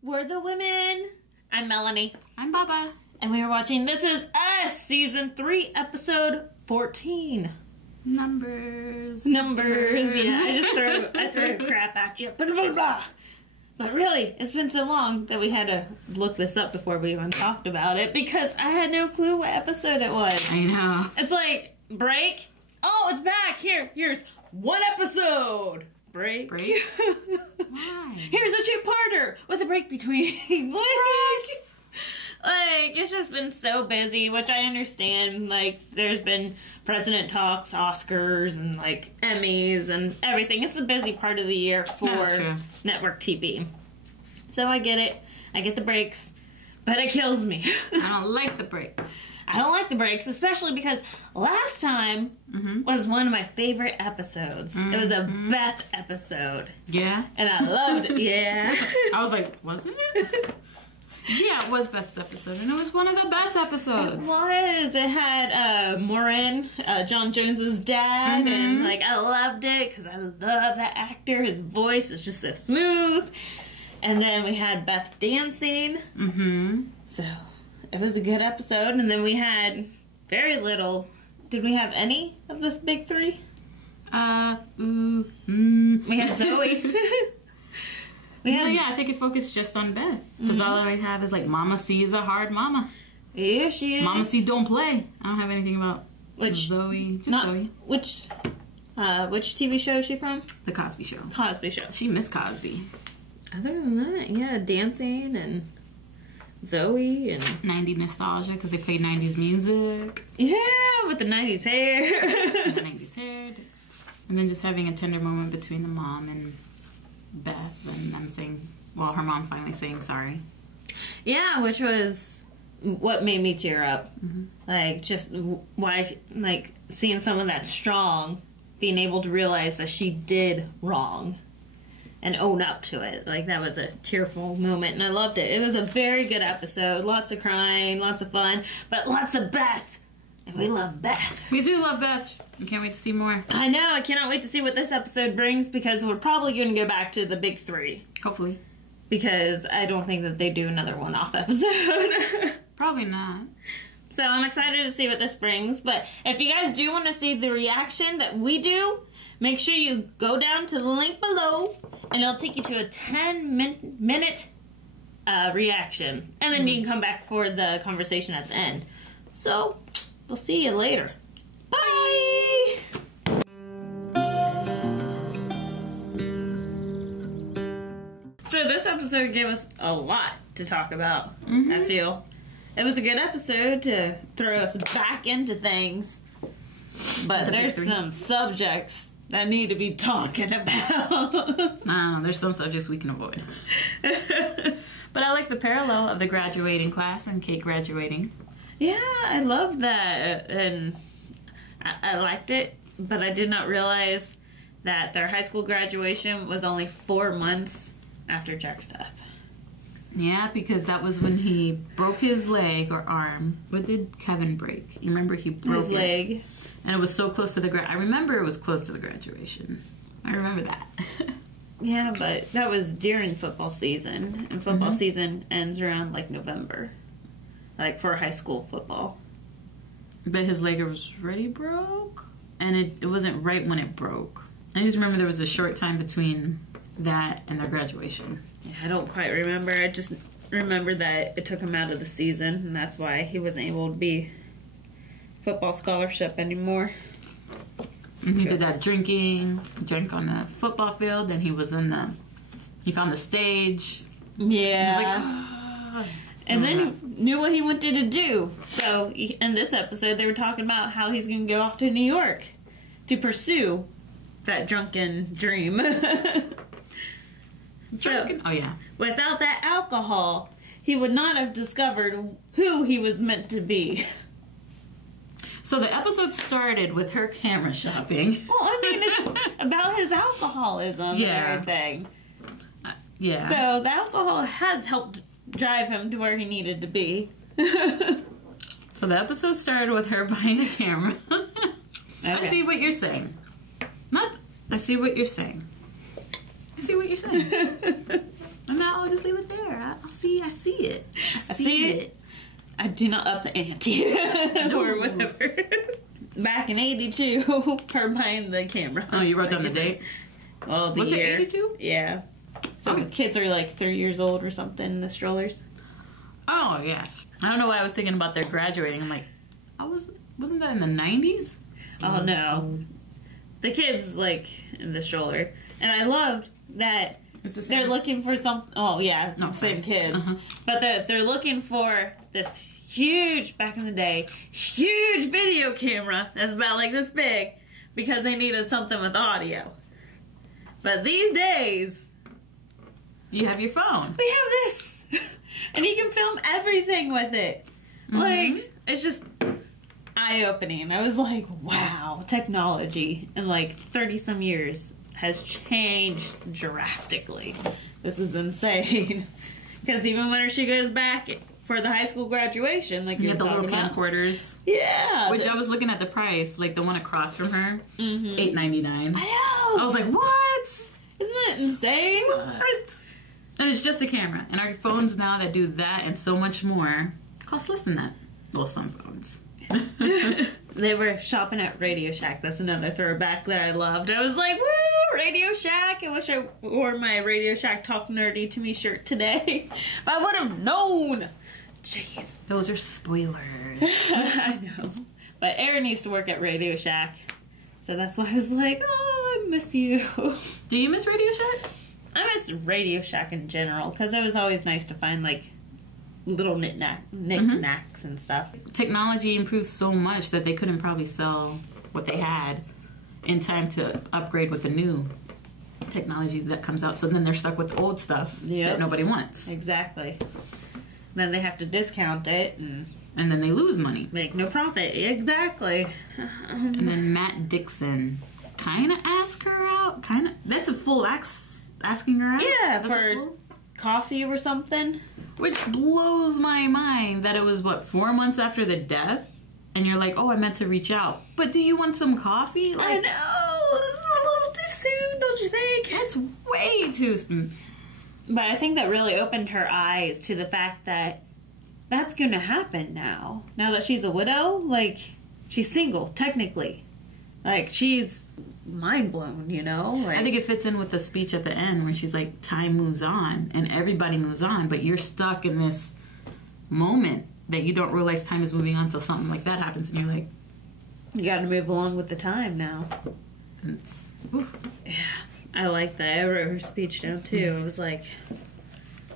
We're the women. I'm Melanie. I'm Baba. And we are watching This Is Us, Season 3, Episode 14. Numbers. Yeah, I throw crap at you. Blah, blah, blah. But really, it's been so long that we had to look this up before we even talked about it because I had no clue what episode it was. I know. It's like, break. Oh, it's back. Here's one episode. Break. Why? Here's a two-parter with a break between. Like, it's just been so busy, which I understand. Like, there's been president talks, Oscars, and, like, Emmys and everything. It's a busy part of the year for network TV. So I get it. I get the breaks. But it kills me. I don't like the breaks. I don't like the breaks, especially because last time was one of my favorite episodes. It was a Beth episode. Yeah? And I loved it. Yeah. I was like, was it? Yeah, it was Beth's episode, and it was one of the best episodes. It was. It had Morin, John Jones's dad, and like I loved it because I love that actor. His voice is just so smooth. And then we had Beth dancing. So it was a good episode. And then we had very little. Did we have any of the big three? We had Zoe. Yeah, I think it focused just on Beth. Because all I have is like, Mama C is a hard mama. Yeah, she is. Mama C don't play. I don't have anything about Zoe. Just Zoe. Which TV show is she from? The Cosby Show. Cosby Show. She missed Cosby. Other than that, yeah, dancing and Zoe and 90s nostalgia because they played 90s music. Yeah, with the 90s hair. The 90s hair. And then just having a tender moment between the mom and Beth and them saying, well, her mom finally saying sorry. Yeah, which was what made me tear up. Like, just why, like, seeing someone that's strong being able to realize that she did wrong and own up to it. Like, that was a tearful moment, and I loved it. It was a very good episode. Lots of crying, lots of fun, but lots of Beth. And we love Beth. We do love Beth. I can't wait to see more. I know. I cannot wait to see what this episode brings because we're probably going to go back to the big three. Hopefully. Because I don't think that they do another one-off episode. Probably not. So I'm excited to see what this brings. But if you guys do want to see the reaction that we do, make sure you go down to the link below and it'll take you to a 10-minute reaction. And then you can come back for the conversation at the end. So we'll see you later. Bye! So this episode gave us a lot to talk about, I feel. It was a good episode to throw us back into things. But there's some subjects that need to be talking about. There's some subjects we can avoid. But I like the parallel of the graduating class and Kate graduating. Yeah, I love that. And I liked it, but I did not realize that their high school graduation was only 4 months after Jack's death. Yeah, because that was when he broke his leg or arm. What did Kevin break? You remember he broke his leg. And it was so close to the I remember it was close to the graduation. I remember that. Yeah, but that was during football season. And football season ends around, like, November. Like, for high school football. But his leg was already broke? And it wasn't right when it broke. I just remember there was a short time between that and their graduation. Yeah, I don't quite remember. I just remember that it took him out of the season, and that's why he wasn't able to be football scholarship ananymore. And he did that drank on the football field, and he found the stage. Yeah. He was like, and then he knew what he wanted to do. So in this episode, they were talking about how he's going to go off to New York to pursue that drunken dream. Oh, yeah. Without that alcohol, he would not have discovered who he was meant to be. So the episode started with her camera shopping. Well, I mean, it's about his alcoholism and everything. Yeah. So the alcohol has helped drive him to where he needed to be. So the episode started with her buying a camera. Okay. I see what you're saying. I see what you're saying. And now I'll just leave it there. I see it. I see it. I do not up the ante. No. Or whatever. Back in 82, her buying the camera. Oh, you wrote down the date? Well, the Was year. it 82? Yeah. So the kids are like 3 years old or something in the strollers. Oh, yeah. I don't know why I was thinking about their graduating. I'm like, wasn't that in the 90s? Oh, no. The kids, like, in the stroller. And I loved that they're looking for some... Oh, yeah, same kids. Uh-huh. But they're looking for this huge, back in the day, huge video camera that's about like this big because they needed something with audio. But these days... You have your phone. We have this! And you can film everything with it. Mm-hmm. Like, it's just eye-opening. I was like, wow, technology in like 30-some years has changed drastically. This is insane. Because even when she goes back for the high school graduation, like you have the little camcorders. Yeah. Which I was looking at the price, like the one across from her, $8.99. I know. I was like, what? Isn't that insane? What? And it's just a camera. And our phones now that do that and so much more cost less than that. Well, some phones. They were shopping at Radio Shack. That's another throwback that I loved. I was like, woo, Radio Shack. I wish I wore my Radio Shack Talk Nerdy to Me shirt today. If I would have known. Jeez. Those are spoilers. I know. But Aaron used to work at Radio Shack. So that's why I was like, oh, I miss you. Do you miss Radio Shack? I miss Radio Shack in general. Because it was always nice to find, like, little knickknacks and stuff. Technology improved so much that they couldn't probably sell what they had in time to upgrade with the new technology that comes out. So then they're stuck with old stuff that nobody wants. Exactly. Then they have to discount it and then they lose money. Make no profit. Exactly. And then Matt Dixon kind of asked her out. That's a full asking her out? Yeah, for coffee or something. Which blows my mind that it was, 4 months after the death? And you're like, oh, I meant to reach out. But do you want some coffee? Like, I know. This is a little too soon, don't you think? That's way too soon. But I think that really opened her eyes to the fact that that's going to happen now. Now that she's a widow, like, she's single, technically. Like, she's mind blown, you know? Like, I think it fits in with the speech at the end where she's like, time moves on and everybody moves on, but you're stuck in this moment that you don't realize time is moving on until something like that happens and you're like, you gotta move along with the time now. Yeah, I like that. I wrote her speech down too. I was like,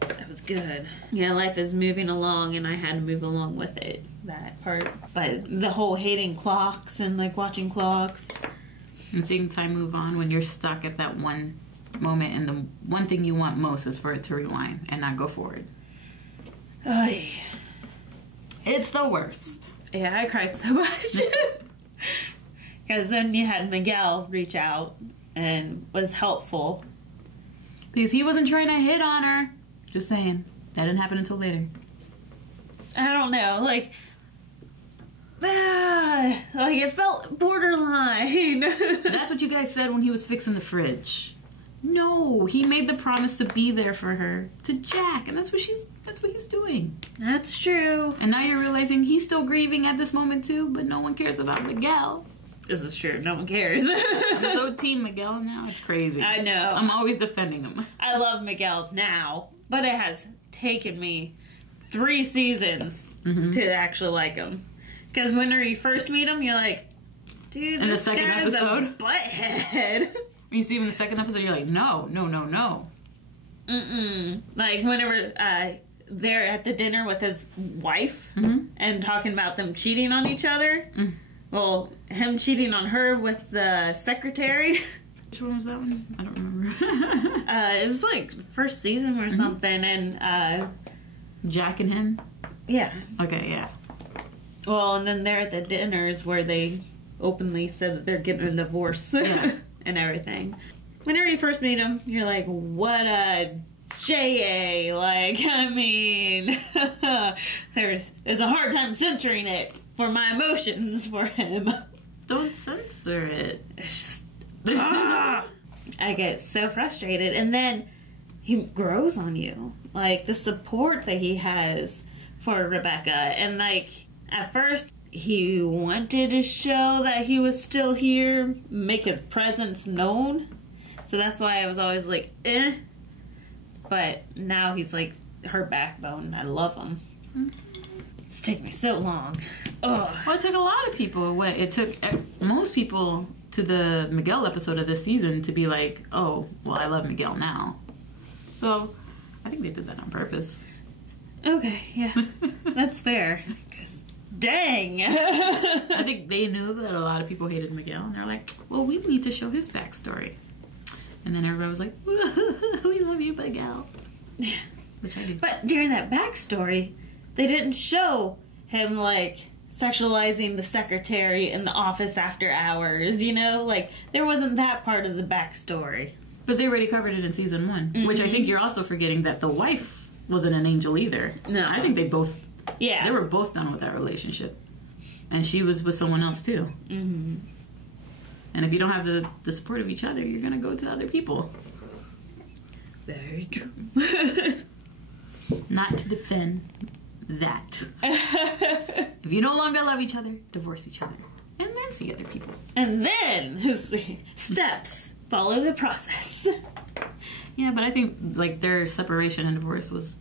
that was good. Yeah, life is moving along and I had to move along with it, that part. But the whole hating clocks and like watching clocks. And seeing time move on when you're stuck at that one moment and the one thing you want most is for it to rewind and not go forward. Oy. It's the worst. Yeah, I cried so much. Because then you had Miguel reach out and was helpful. Because he wasn't trying to hit on her. Just saying. That didn't happen until later. I don't know. Like it felt borderline. That's what you guys said when he was fixing the fridge. No, he made the promise to be there for her, to Jack, and that's what he's doing. That's true. And now you're realizing he's still grieving at this moment too, but no one cares about Miguel. This is true. No one cares. I'm so team Miguel now. It's crazy. I know. I'm always defending him. I love Miguel now, but it has taken me 3 seasons to actually like him. Because when you first meet him, you're like, dude, this guy's a butthead. You see him in the second episode, you're like, no. Like, whenever they're at the dinner with his wife and talking about them cheating on each other. Well, him cheating on her with the secretary. Which one was that one? I don't remember. It was like the first season or something, and Jack and him? Yeah. Okay, yeah. Well, and then they're at the dinners where they openly said that they're getting a divorce and everything. Whenever you first meet him, you're like, what a J.A. Like, I mean, it's a hard time censoring it for my emotions for him. Don't censor it. I get so frustrated. And then he grows on you. Like, the support that he has for Rebecca. And, like, at first, he wanted to show that he was still here, make his presence known. So that's why I was always like, eh. But now he's, like, her backbone. I love him. It's taken me so long. Ugh. Well, it took a lot of people. It took most people to the Miguel episode of this season to be like, oh, well, I love Miguel now. So I think they did that on purpose. Okay, yeah. That's fair. Because, dang. I think they knew that a lot of people hated Miguel. And they're like, well, we need to show his backstory. And then everybody was like, we love you, Miguel. Yeah. Which I do. But during that backstory, they didn't show him, like, sexualizing the secretary in the office after hours, you know? Like, there wasn't that part of the backstory. Because they already covered it in season 1. Which I think you're also forgetting that the wife wasn't an angel either. No. I think they both... Yeah. They were both done with that relationship. And she was with someone else, too. Mm-hmm. And if you don't have the support of each other, you're going to go to other people. Very true. Not to defend that. If you no longer love each other, divorce each other. And then see other people. And then, steps. Follow the process. Yeah, but I think, like, their separation and divorce was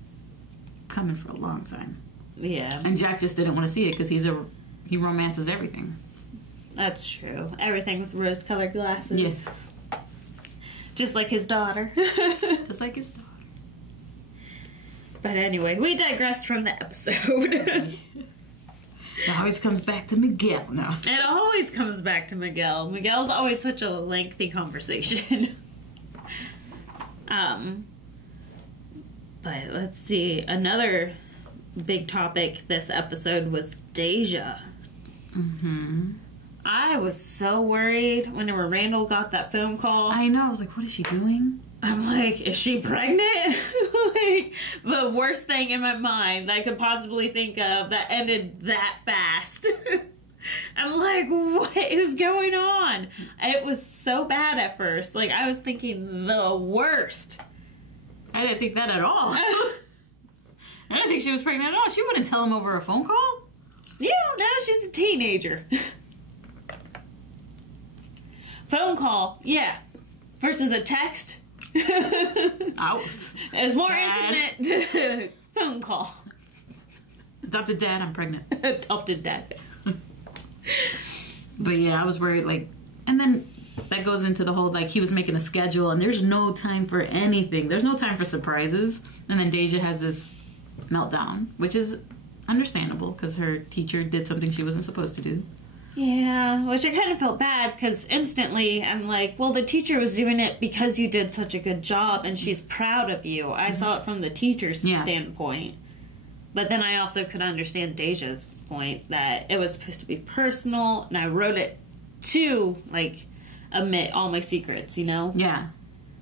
coming for a long time. Yeah. And Jack just didn't want to see it because he romances everything. That's true. Everything with rose-colored glasses. Yes. Just like his daughter. Just like his daughter. But anyway, we digressed from the episode. It always comes back to Miguel now. It always comes back to Miguel. Miguel's always such a lengthy conversation. But let's see. Another big topic this episode was Deja. Mm-hmm. I was so worried whenever Randall got that phone call. I know. I was like, what is she doing? I'm like, is she pregnant? Like, the worst thing in my mind that I could possibly think of that ended that fast. I'm like, what is going on? It was so bad at first. Like, I was thinking the worst. I didn't think that at all. I didn't think she was pregnant at all. She wouldn't tell him over a phone call. Yeah, now she's a teenager. Phone call, yeah. Versus a text. Out. It's more intimate. Phone call. Adopted dad, I'm pregnant. Adopted dad. But yeah, I was worried, like, and then that goes into the whole, like, he was making a schedule and there's no time for anything. There's no time for surprises. And then Deja has this meltdown, which is understandable because her teacher did something she wasn't supposed to do. Yeah, which I kind of felt bad because instantly I'm like, well, the teacher was doing it because you did such a good job and she's proud of you. I saw it from the teacher's standpoint. But then I also could understand Deja's point that it was supposed to be personal and I wrote it to, like, admit all my secrets, you know? Yeah.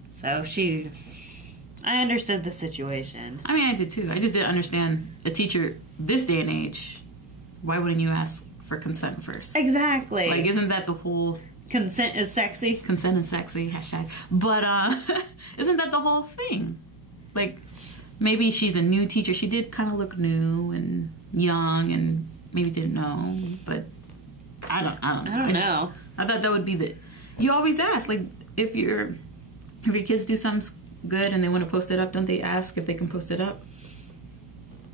So I understood the situation. I mean, I did too. I just didn't understand a teacher this day and age. Why wouldn't you ask for consent first? Exactly. Like, isn't that the whole... Consent is sexy. Consent is sexy, hashtag. But, isn't that the whole thing? Like, maybe she's a new teacher. She did kind of look new and young and maybe didn't know. But I don't know. I thought that would be the... You always ask, like, if your kids do something good and they want to post it up, don't they ask if they can post it up?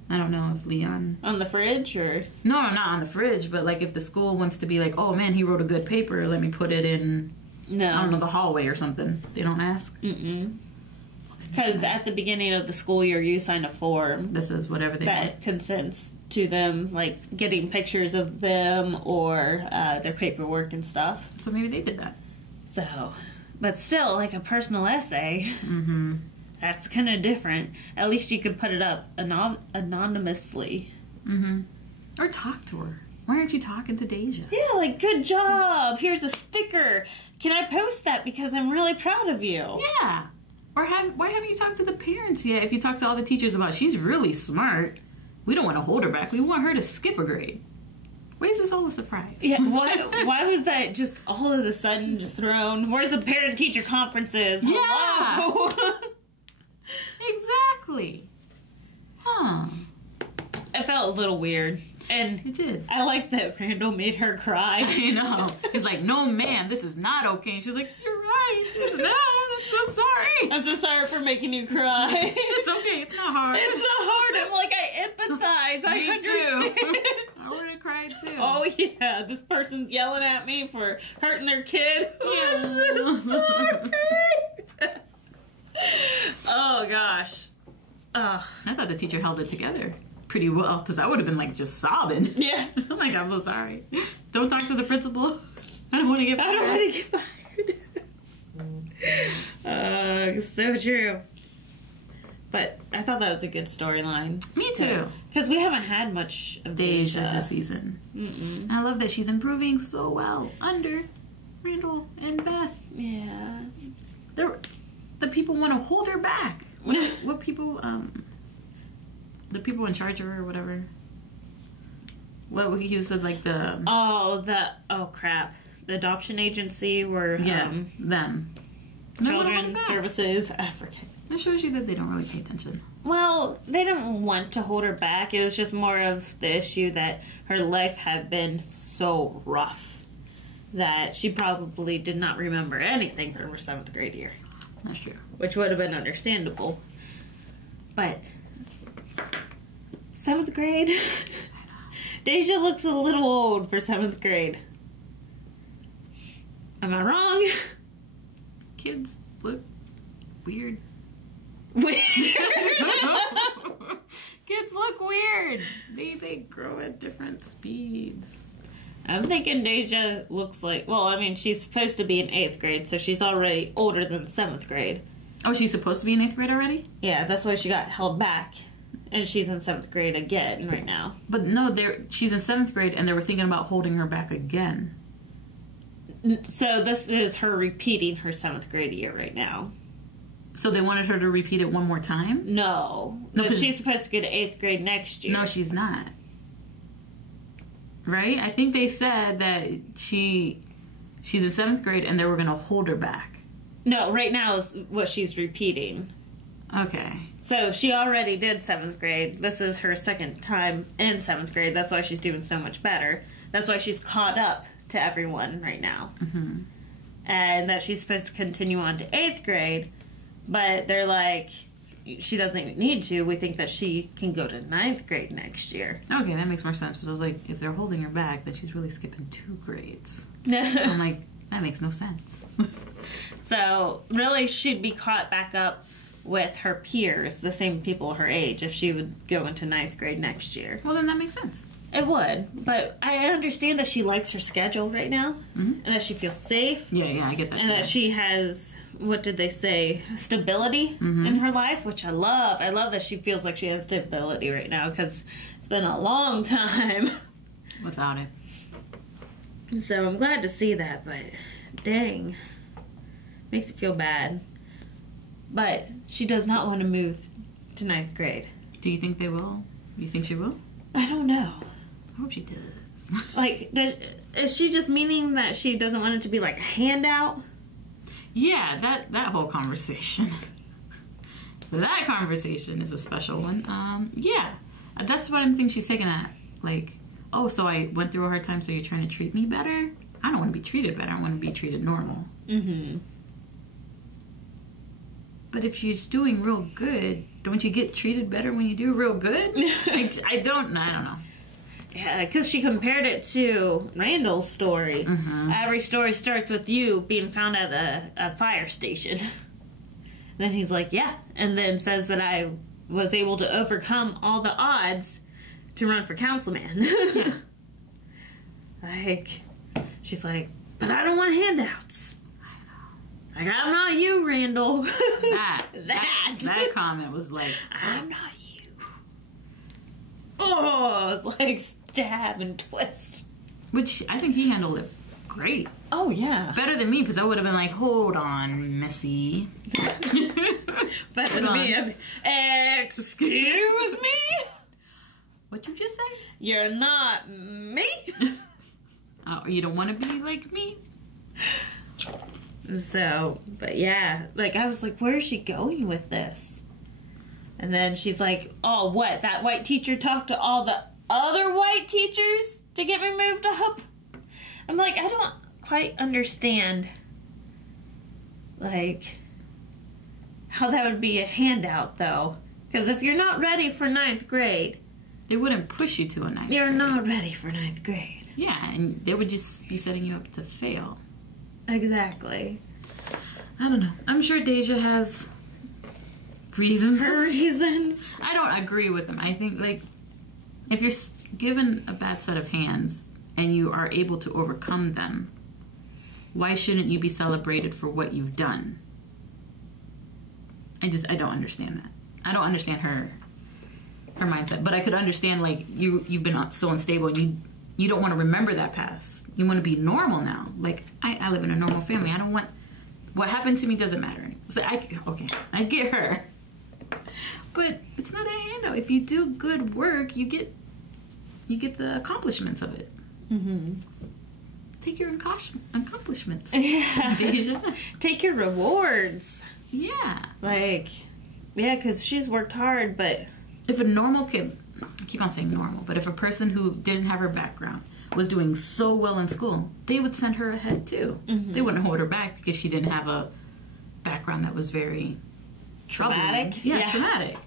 I don't know if Leon... On the fridge, or...? No, not on the fridge, but, like, if the school wants to be like, oh, man, he wrote a good paper, let me put it in, no, I don't know, the hallway or something. They don't ask? Mm-mm. Because at the beginning of the school year, you sign a form. This is whatever they that want. Consents to them, like, getting pictures of them or their paperwork and stuff. So maybe they did that. So, but still, like a personal essay... Mm-hmm. That's kind of different. At least you could put it up anonymously. Mm-hmm. Or talk to her. Why aren't you talking to Deja? Yeah, like, good job. Here's a sticker. Can I post that because I'm really proud of you? Yeah. Or why haven't you talked to the parents yet? If you talk to all the teachers about she's really smart, we don't want to hold her back. We want her to skip a grade. Why is this all a surprise? Yeah, why was that just all of a sudden just thrown? Where's the parent-teacher conferences? Yeah. Hello? Exactly. Huh. It felt a little weird. And it did. I like that Randall made her cry. I know. He's like, no, ma'am, this is not okay. And she's like, you're right. It's not. I'm so sorry. I'm so sorry for making you cry. It's okay. It's not hard. It's not hard. I'm like, I empathize. I understand. Too. I would have cried too. Oh, yeah. This person's yelling at me for hurting their kid. I'm so sorry. Oh, gosh. I thought the teacher held it together pretty well, because I would have been like just sobbing. Yeah. I'm like, I'm so sorry. Don't talk to the principal. I don't want to get fired. I don't want to get fired. So true. But I thought that was a good storyline. Me too. Because we haven't had much of Deja this season. Mm-mm. I love that she's improving so well under Randall and Beth. Yeah. The people want to hold her back. What people, the people in charge of her or whatever. What he said, like the... Oh, crap. The adoption agency were... them. Children's services. I forget. That shows you that they don't really pay attention. Well, they didn't want to hold her back. It was just more of the issue that her life had been so rough that she probably did not remember anything from her 7th grade year. That's true. Which would have been understandable. But 7th grade? Deja looks a little old for 7th grade. Am I wrong? Kids look weird. Weird? Kids look weird. They grow at different speeds. I'm thinking Deja looks like... Well, I mean, she's supposed to be in 8th grade, so she's already older than 7th grade. Oh, she's supposed to be in 8th grade already? Yeah, that's why she got held back. And she's in 7th grade again right now. But no, she's in 7th grade, and they were thinking about holding her back again. So this is her repeating her 7th grade year right now. So they wanted her to repeat it one more time? No, but she's supposed to go to 8th grade next year. No, she's not. Right? I think they said that she's in 7th grade and they were going to hold her back. No, right now is what she's repeating. Okay. So she already did 7th grade. This is her second time in 7th grade. That's why she's doing so much better. That's why she's caught up to everyone right now. Mm-hmm. And that she's supposed to continue on to 8th grade. But they're like, she doesn't need to. We think that she can go to 9th grade next year. Okay, that makes more sense. Because I was like, if they're holding her back, then she's really skipping 2 grades. I'm like, that makes no sense. So, really, she'd be caught back up with her peers, the same people her age, if she would go into 9th grade next year. Well, then that makes sense. It would. But I understand that she likes her schedule right now. Mm-hmm. And that she feels safe. Yeah, I get that and that she has... What did they say? Stability in her life, which I love. I love that she feels like she has stability right now because it's been a long time without it. So I'm glad to see that, but dang, makes you feel bad. But she does not want to move to 9th grade. Do you think they will? You think she will? I don't know. I hope she does. Like, is she just meaning that she doesn't want it to be like a handout? Yeah, that whole conversation. That conversation is a special one. Yeah, that's what I think she's taking at. Like, oh, so I went through a hard time, so you're trying to treat me better? I don't want to be treated better. I want to be treated normal. Mm-hmm. But if she's doing real good, don't you get treated better when you do real good? I don't know. Yeah, because she compared it to Randall's story. Mm-hmm. Every story starts with you being found at a fire station. Then he's like, yeah. And then says that I was able to overcome all the odds to run for councilman. Yeah. Like, she's like, but I don't want handouts. I know. Like, I'm not you, Randall. That comment was like, I'm not you. Oh, it's like stab and twist. Which I think he handled it great. Oh, yeah. Better than me, because I would have been like, hold on, Missy. Better than me. Excuse me? What'd you just say? You're not me? Oh, you don't want to be like me? So, but yeah. Like, I was like, where is she going with this? And then she's like, oh, what? That white teacher talked to all the other white teachers to get me moved up? I'm like, I don't quite understand, like, how that would be a handout, though. Because if you're not ready for 9th grade... They wouldn't push you to a 9th grade. You're not ready for 9th grade. Yeah, and they would just be setting you up to fail. Exactly. I don't know. I'm sure Deja has reasons. Her reasons. I don't agree with them. I think, like, if you're given a bad set of hands and you are able to overcome them, why shouldn't you be celebrated for what you've done? I don't understand that. I don't understand her mindset. But I could understand, like, you've been so unstable and you don't want to remember that past. You want to be normal now. Like, I live in a normal family. I don't want... What happened to me doesn't matter. So I get her. But it's not a handout. If you do good work, you get the accomplishments of it. Mm-hmm. Take your accomplishments. Yeah. Deja. Take your rewards. Yeah. Like, yeah, because she's worked hard, but... If a normal kid... I keep on saying normal, but if a person who didn't have her background was doing so well in school, they would send her ahead too. Mm-hmm. They wouldn't hold her back because she didn't have a background that was very traumatic. Yeah, traumatic.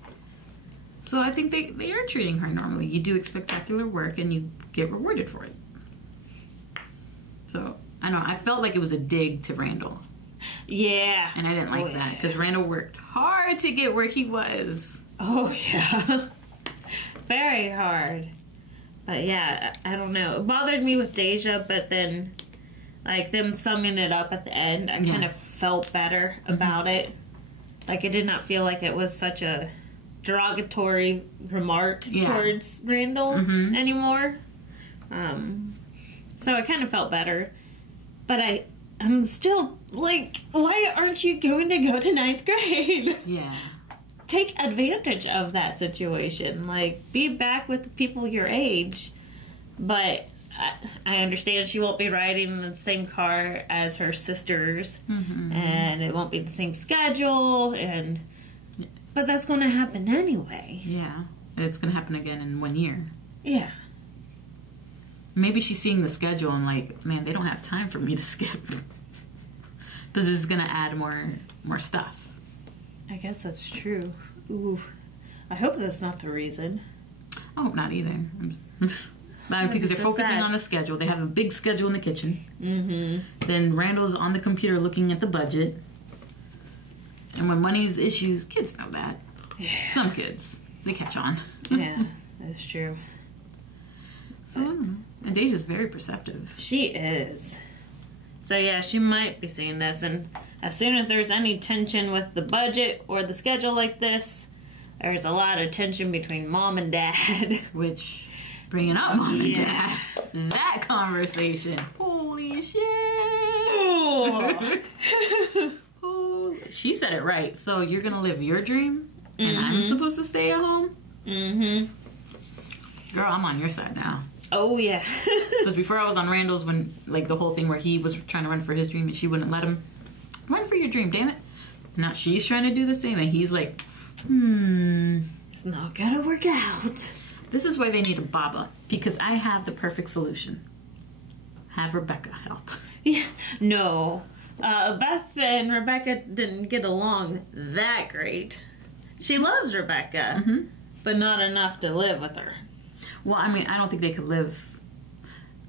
So I think they are treating her normally. You do spectacular work and you get rewarded for it. So I know I felt like it was a dig to Randall. Yeah. And I didn't like that because Randall worked hard to get where he was. Oh yeah. Very hard. But yeah, I don't know. It bothered me with Deja, but then, like, them summing it up at the end, I kind of felt better about it. Like, it did not feel like it was such a derogatory remark towards Randall anymore. So I kind of felt better. But I'm still, like, why aren't you going to go to 9th grade? Yeah. Take advantage of that situation. Like, be back with the people your age. But I understand she won't be riding in the same car as her sisters. Mm-hmm. And it won't be the same schedule. But that's going to happen anyway. Yeah. It's going to happen again in 1 year. Yeah. Maybe she's seeing the schedule and like, man, they don't have time for me to skip. This is going to add more stuff. I guess that's true. Ooh. I hope that's not the reason. I hope not either. Because they're focusing on the schedule. They have a big schedule in the kitchen. Mm-hmm. Then Randall's on the computer looking at the budget. And when money's issues, kids know that. Yeah. Some kids. They catch on. Yeah, that's true. So, and Deja's very perceptive. She is. So yeah, she might be seeing this, and as soon as there's any tension with the budget or the schedule like this, there's a lot of tension between mom and dad. Which, bringing up mom and dad, that conversation, holy shit! She said it right. So you're gonna live your dream, and I'm supposed to stay at home? Mm-hmm. Girl, I'm on your side now. Oh, yeah. Because before I was on Randall's when, like, the whole thing where he was trying to run for his dream and she wouldn't let him. Run for your dream, damn it. Now she's trying to do the same and he's like, it's not gonna work out. This is why they need a Baba. Because I have the perfect solution. Have Rebecca help. Yeah. No. Beth and Rebecca didn't get along that great. She loves Rebecca, but not enough to live with her. Well, I mean, I don't think they could live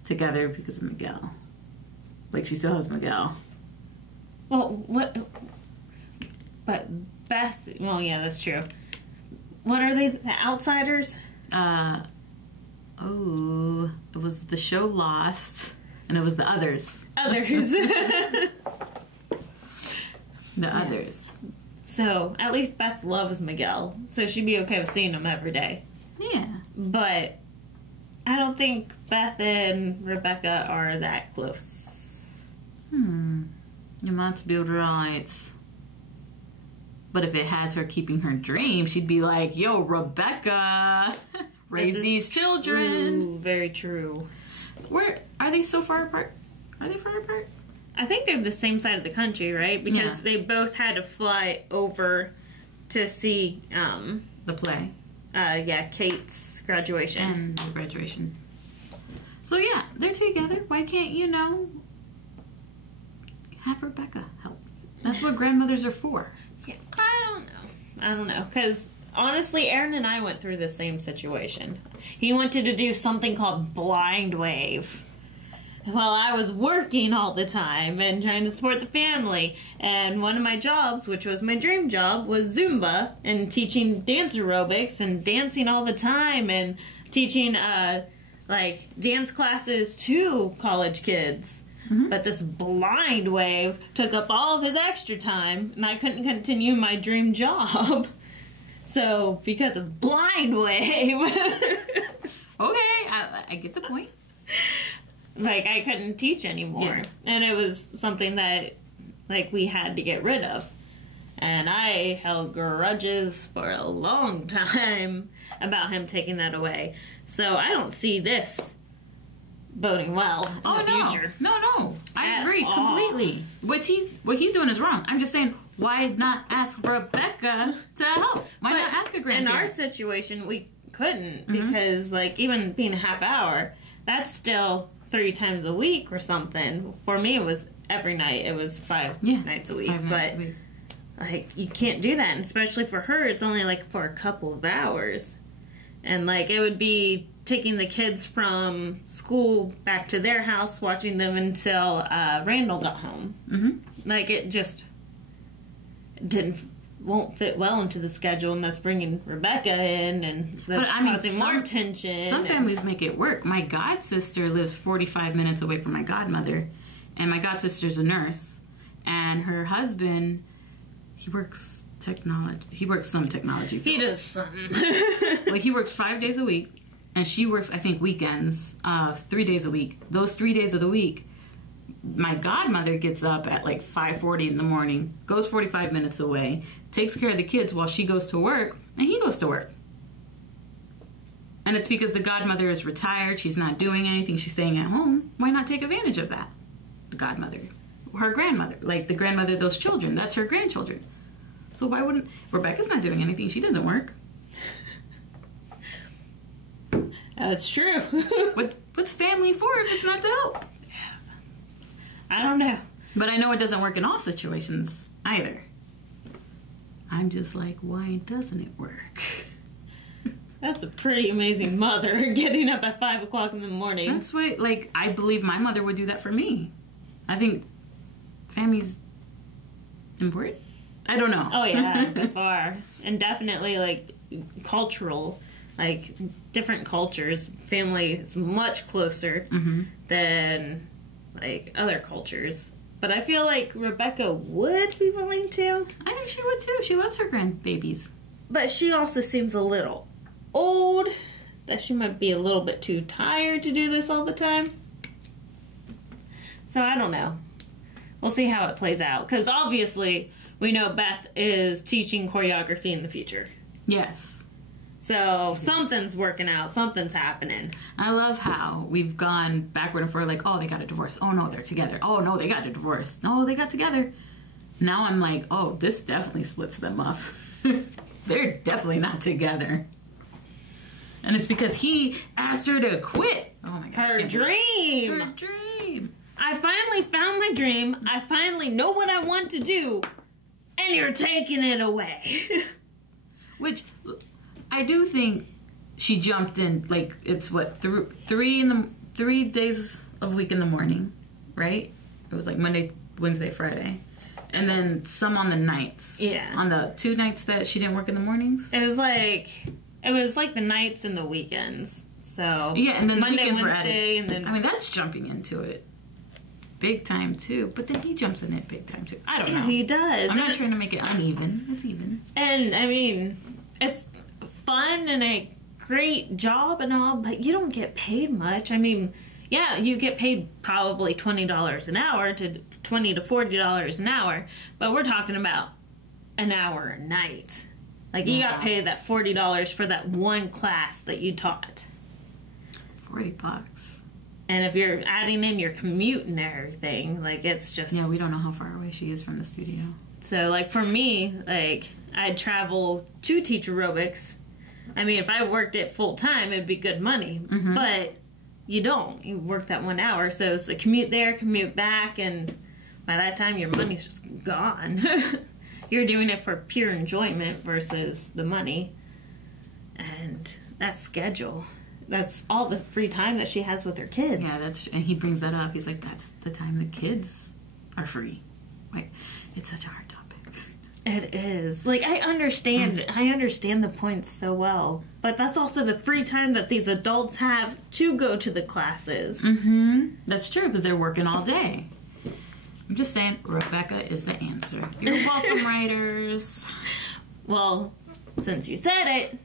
together because of Miguel. Like, she still has Miguel. Well, what? But Beth, well, yeah, that's true. What are they? The outsiders? It was the show Lost, and it was the others. Others. Others. So, at least Beth loves Miguel, so she'd be okay with seeing him every day. Yeah. But I don't think Beth and Rebecca are that close. You might be right. But if it has her keeping her dream, she'd be like, yo, Rebecca, raise these children. True, very true. Where are they so far apart? Are they far apart? I think they're the same side of the country, right? Because they both had to fly over to see the play. Kate's graduation. And the graduation. So yeah, they're together. Why can't have Rebecca help? That's what grandmothers are for. Yeah, I don't know. Because honestly, Aaron and I went through the same situation. He wanted to do something called blind wave. While I was working all the time and trying to support the family. And one of my jobs, which was my dream job, was Zumba and teaching dance aerobics and dancing all the time and teaching dance classes to college kids. Mm-hmm. But this blind wave took up all of his extra time and I couldn't continue my dream job. So, because of blind wave. Okay, I get the point. I couldn't teach anymore. Yeah. And it was something that, we had to get rid of. And I held grudges for a long time about him taking that away. So I don't see this boding well in the future. No. I agree completely. What he's doing is wrong. I'm just saying, why not ask Rebecca to help? Why not ask a grandparent? In our situation, we couldn't because, even being a half hour, that's still 3 times a week or something. For me, it was every night. It was 5 nights a week. 5 nights a week. You can't do that. And especially for her, it's only, for a couple of hours. And, it would be taking the kids from school back to their house, watching them until Randall got home. Mm-hmm. It just won't fit well into the schedule, and that's bringing Rebecca in, and that's causing more tension. Some families make it work. My god sister lives 45 minutes away from my godmother, and my god sister's a nurse, and her husband, he works technology. He works some technology field. He does some. He works 5 days a week, and she works, I think, weekends, 3 days a week. Those 3 days of the week, my godmother gets up at 5:40 in the morning, goes 45 minutes away, takes care of the kids while she goes to work, and he goes to work. And it's because the godmother is retired, she's not doing anything, she's staying at home. Why not take advantage of that? The godmother. Her grandmother. The grandmother of those children. That's her grandchildren. So why wouldn't... Rebecca's not doing anything. She doesn't work. That's true. What's family for if it's not to help? I don't know. But I know it doesn't work in all situations either. I'm just why doesn't it work? That's a pretty amazing mother, getting up at 5 o'clock in the morning. That's what, I believe my mother would do that for me. I think family's important. I don't know. Oh, yeah, by far. And definitely, cultural, different cultures. Family is much closer than, other cultures. But I feel like Rebecca would be willing to. I think she would, too. She loves her grandbabies. But she also seems a little old, that she might be a little bit too tired to do this all the time. So I don't know. We'll see how it plays out. Because obviously, we know Beth is teaching choreography in the future. Yes. So something's working out. Something's happening. I love how we've gone backward and forward. Oh, they got a divorce. Oh, no, they're together. Oh, no, they got a divorce. No, they got together. Now I'm oh, this definitely splits them up. They're definitely not together. And it's because he asked her to quit. Oh, my God. Her dream. Her dream. I finally found my dream. I finally know what I want to do. And you're taking it away. Which... I do think she jumped in, it's what, 3 days of week in the morning, right? It was Monday, Wednesday, Friday. And then some on the nights. Yeah. On the 2 nights that she didn't work in the mornings. It was the nights and the weekends. So yeah, and then Monday, weekends Wednesday, were added. and then... I mean, that's jumping into it big time, too. But then he jumps in it big time, too. I don't know. He does. I'm not trying to make it uneven. It's even. And, I mean, it's fun and a great job and all, but you don't get paid much. I mean, yeah, you get paid probably $20 an hour to $20 to $40 an hour, but we're talking about an hour a night. You got paid that $40 for that one class that you taught. $40. And if you're adding in your commute and everything, it's just... Yeah, we don't know how far away she is from the studio. So, for me, I'd travel to teach aerobics. I mean, if I worked it full time, it'd be good money. Mm-hmm. But you don't. You work that 1 hour, so it's the commute there, commute back, and by that time your money's just gone. You're doing it for pure enjoyment versus the money. And that schedule, that's all the free time that she has with her kids. Yeah, and he brings that up. He's like, that's the time the kids are free. Like, it's such a hard topic. It is. Like, I understand the points so well, but that's also the free time that these adults have to go to the classes. Mm-hmm. That's true, because they're working all day. I'm just saying, Rebecca is the answer. You're welcome, writers. Well, since you said it,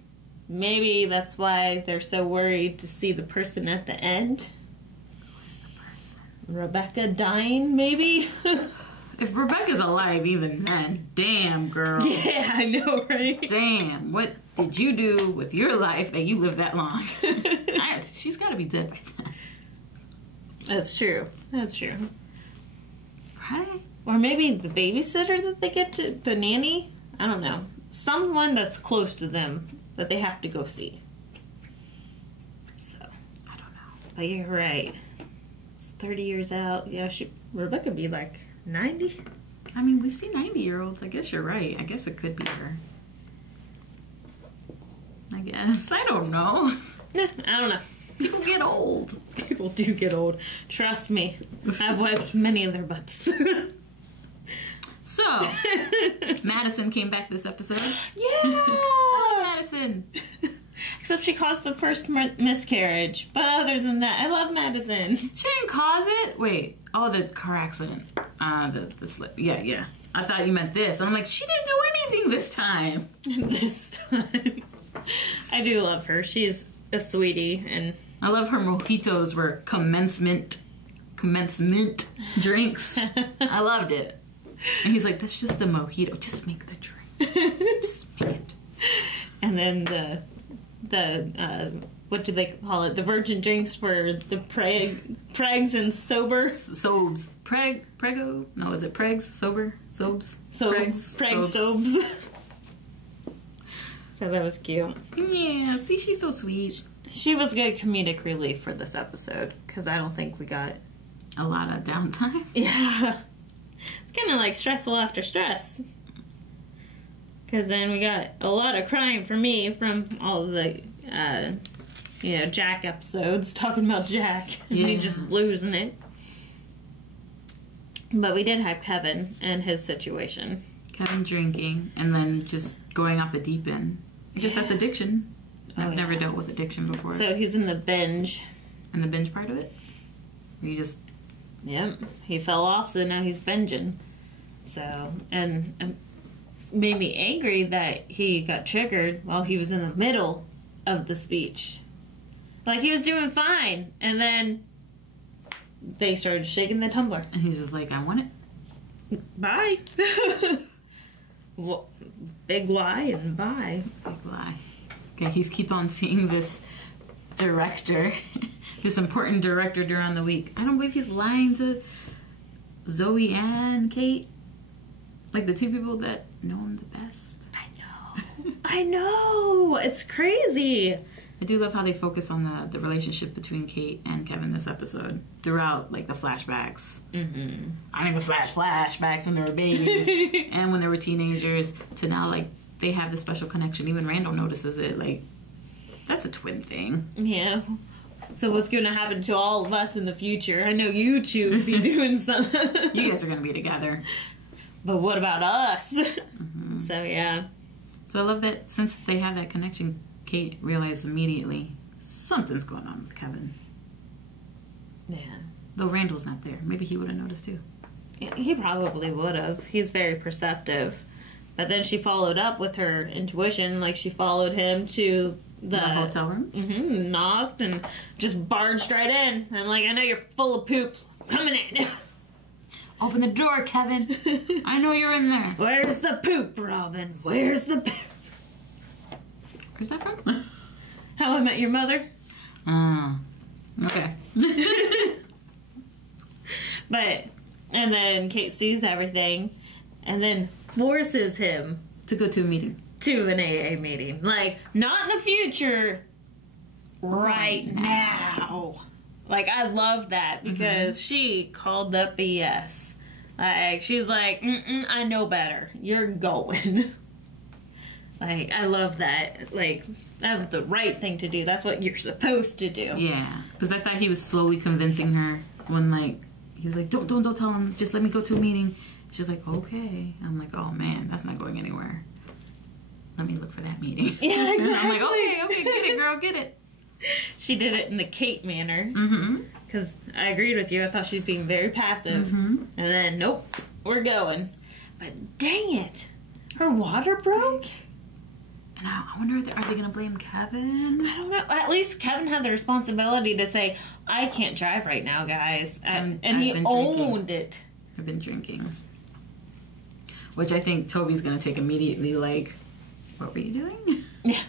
maybe that's why they're so worried to see the person at the end. Who is the person? Rebecca dying, maybe? If Rebecca's alive even then, damn, girl. Yeah, I know, right? Damn, what did you do with your life that you lived that long? She's got to be dead by then. That's true. That's true. Right? Or maybe the babysitter that they get to, the nanny? I don't know. Someone that's close to them that they have to go see. So, I don't know. But you're right. It's 30 years out. Yeah, Rebecca be like 90? I mean, we've seen 90-year-olds. I guess you're right. I guess it could be her. I guess. I don't know. I don't know. People get old. People do get old. Trust me. I've wiped many of their butts. So, Madison came back this episode. Yeah! I love Madison. Except she caused the first miscarriage. But other than that, I love Madison. She didn't cause it? Wait. Oh, the car accident. The slip. Yeah. I thought you meant this. I'm like, she didn't do anything this time. This time. I do love her. She's a sweetie. And I love her mojitos were commencement drinks. I loved it. And he's like, that's just a mojito. Just make the drink. Just make it. And then the what do they call it? The virgin drinks for the pregs and sober. Sobes. Prego? No, is it pregs? Sober? Sobes? Pregs, sobes. So that was cute. Yeah, see, she's so sweet. She was good comedic relief for this episode, because I don't think we got a lot of downtime. Yeah. It's kind of like stressful after stress. Because then we got a lot of crying for me from all the, Jack episodes, talking about Jack. And me just losing it. But we did have Kevin and his situation. Kevin drinking, and then just going off the deep end. I guess that's addiction. I've never dealt with addiction before. So he's in the binge. In the binge part of it? You just... Yep. He fell off, so now he's binging. So, and made me angry that he got triggered while he was in the middle of the speech. Like, he was doing fine, and then they started shaking the tumbler. And he's just like, I want it. Bye. Well, big lie and bye. Big lie. Okay, he's keep on seeing this director, this important director during the week. I don't believe he's lying to Zoe and Kate. Like the two people that know him the best. I know. It's crazy. I do love how they focus on the relationship between Kate and Kevin this episode throughout, like, the flashbacks. Mm-hmm. I mean, the flashbacks when they were babies and when they were teenagers to now, like, they have this special connection. Even Randall notices it. Like, that's a twin thing. Yeah. So what's going to happen to all of us in the future? I know you two be doing something. You guys are going to be together. But what about us? Mm-hmm. So, yeah. So I love that since they have that connection, Kate realized immediately something's going on with Kevin. Yeah. Though Randall's not there. Maybe he would have noticed too. Yeah, he probably would have. He's very perceptive. But then she followed up with her intuition. Like, she followed him to the hotel room. Mm-hmm, knocked and just barged right in. I'm like, I know you're full of poop. Coming in. Open the door, Kevin. I know you're in there. Where's the poop, Robin? Where's the poop? Where's that from? How I Met Your Mother. Okay. And then Kate sees everything and then forces him To go to a meeting. To an AA meeting. Like, not in the future, right now. Like, I love that because she called the BS. Like, she's like, I know better. You're going. Like, I love that. Like, that was the right thing to do. That's what you're supposed to do. Yeah. Because I thought he was slowly convincing her when, like, he was like, don't tell him. Just let me go to a meeting. She's like, okay. I'm like, oh, man, that's not going anywhere. Let me look for that meeting. Yeah, exactly. I'm like, okay, get it, girl, get it. She did it in the Kate manner. Because I agreed with you. I thought she was being very passive. And then, nope, we're going. But dang it. Her water broke? Now, I wonder, are they going to blame Kevin? I don't know. At least Kevin had the responsibility to say, I can't drive right now, guys. And he owned it. I've been drinking. Which I think Toby's going to take immediately, like, what were you doing? Yeah.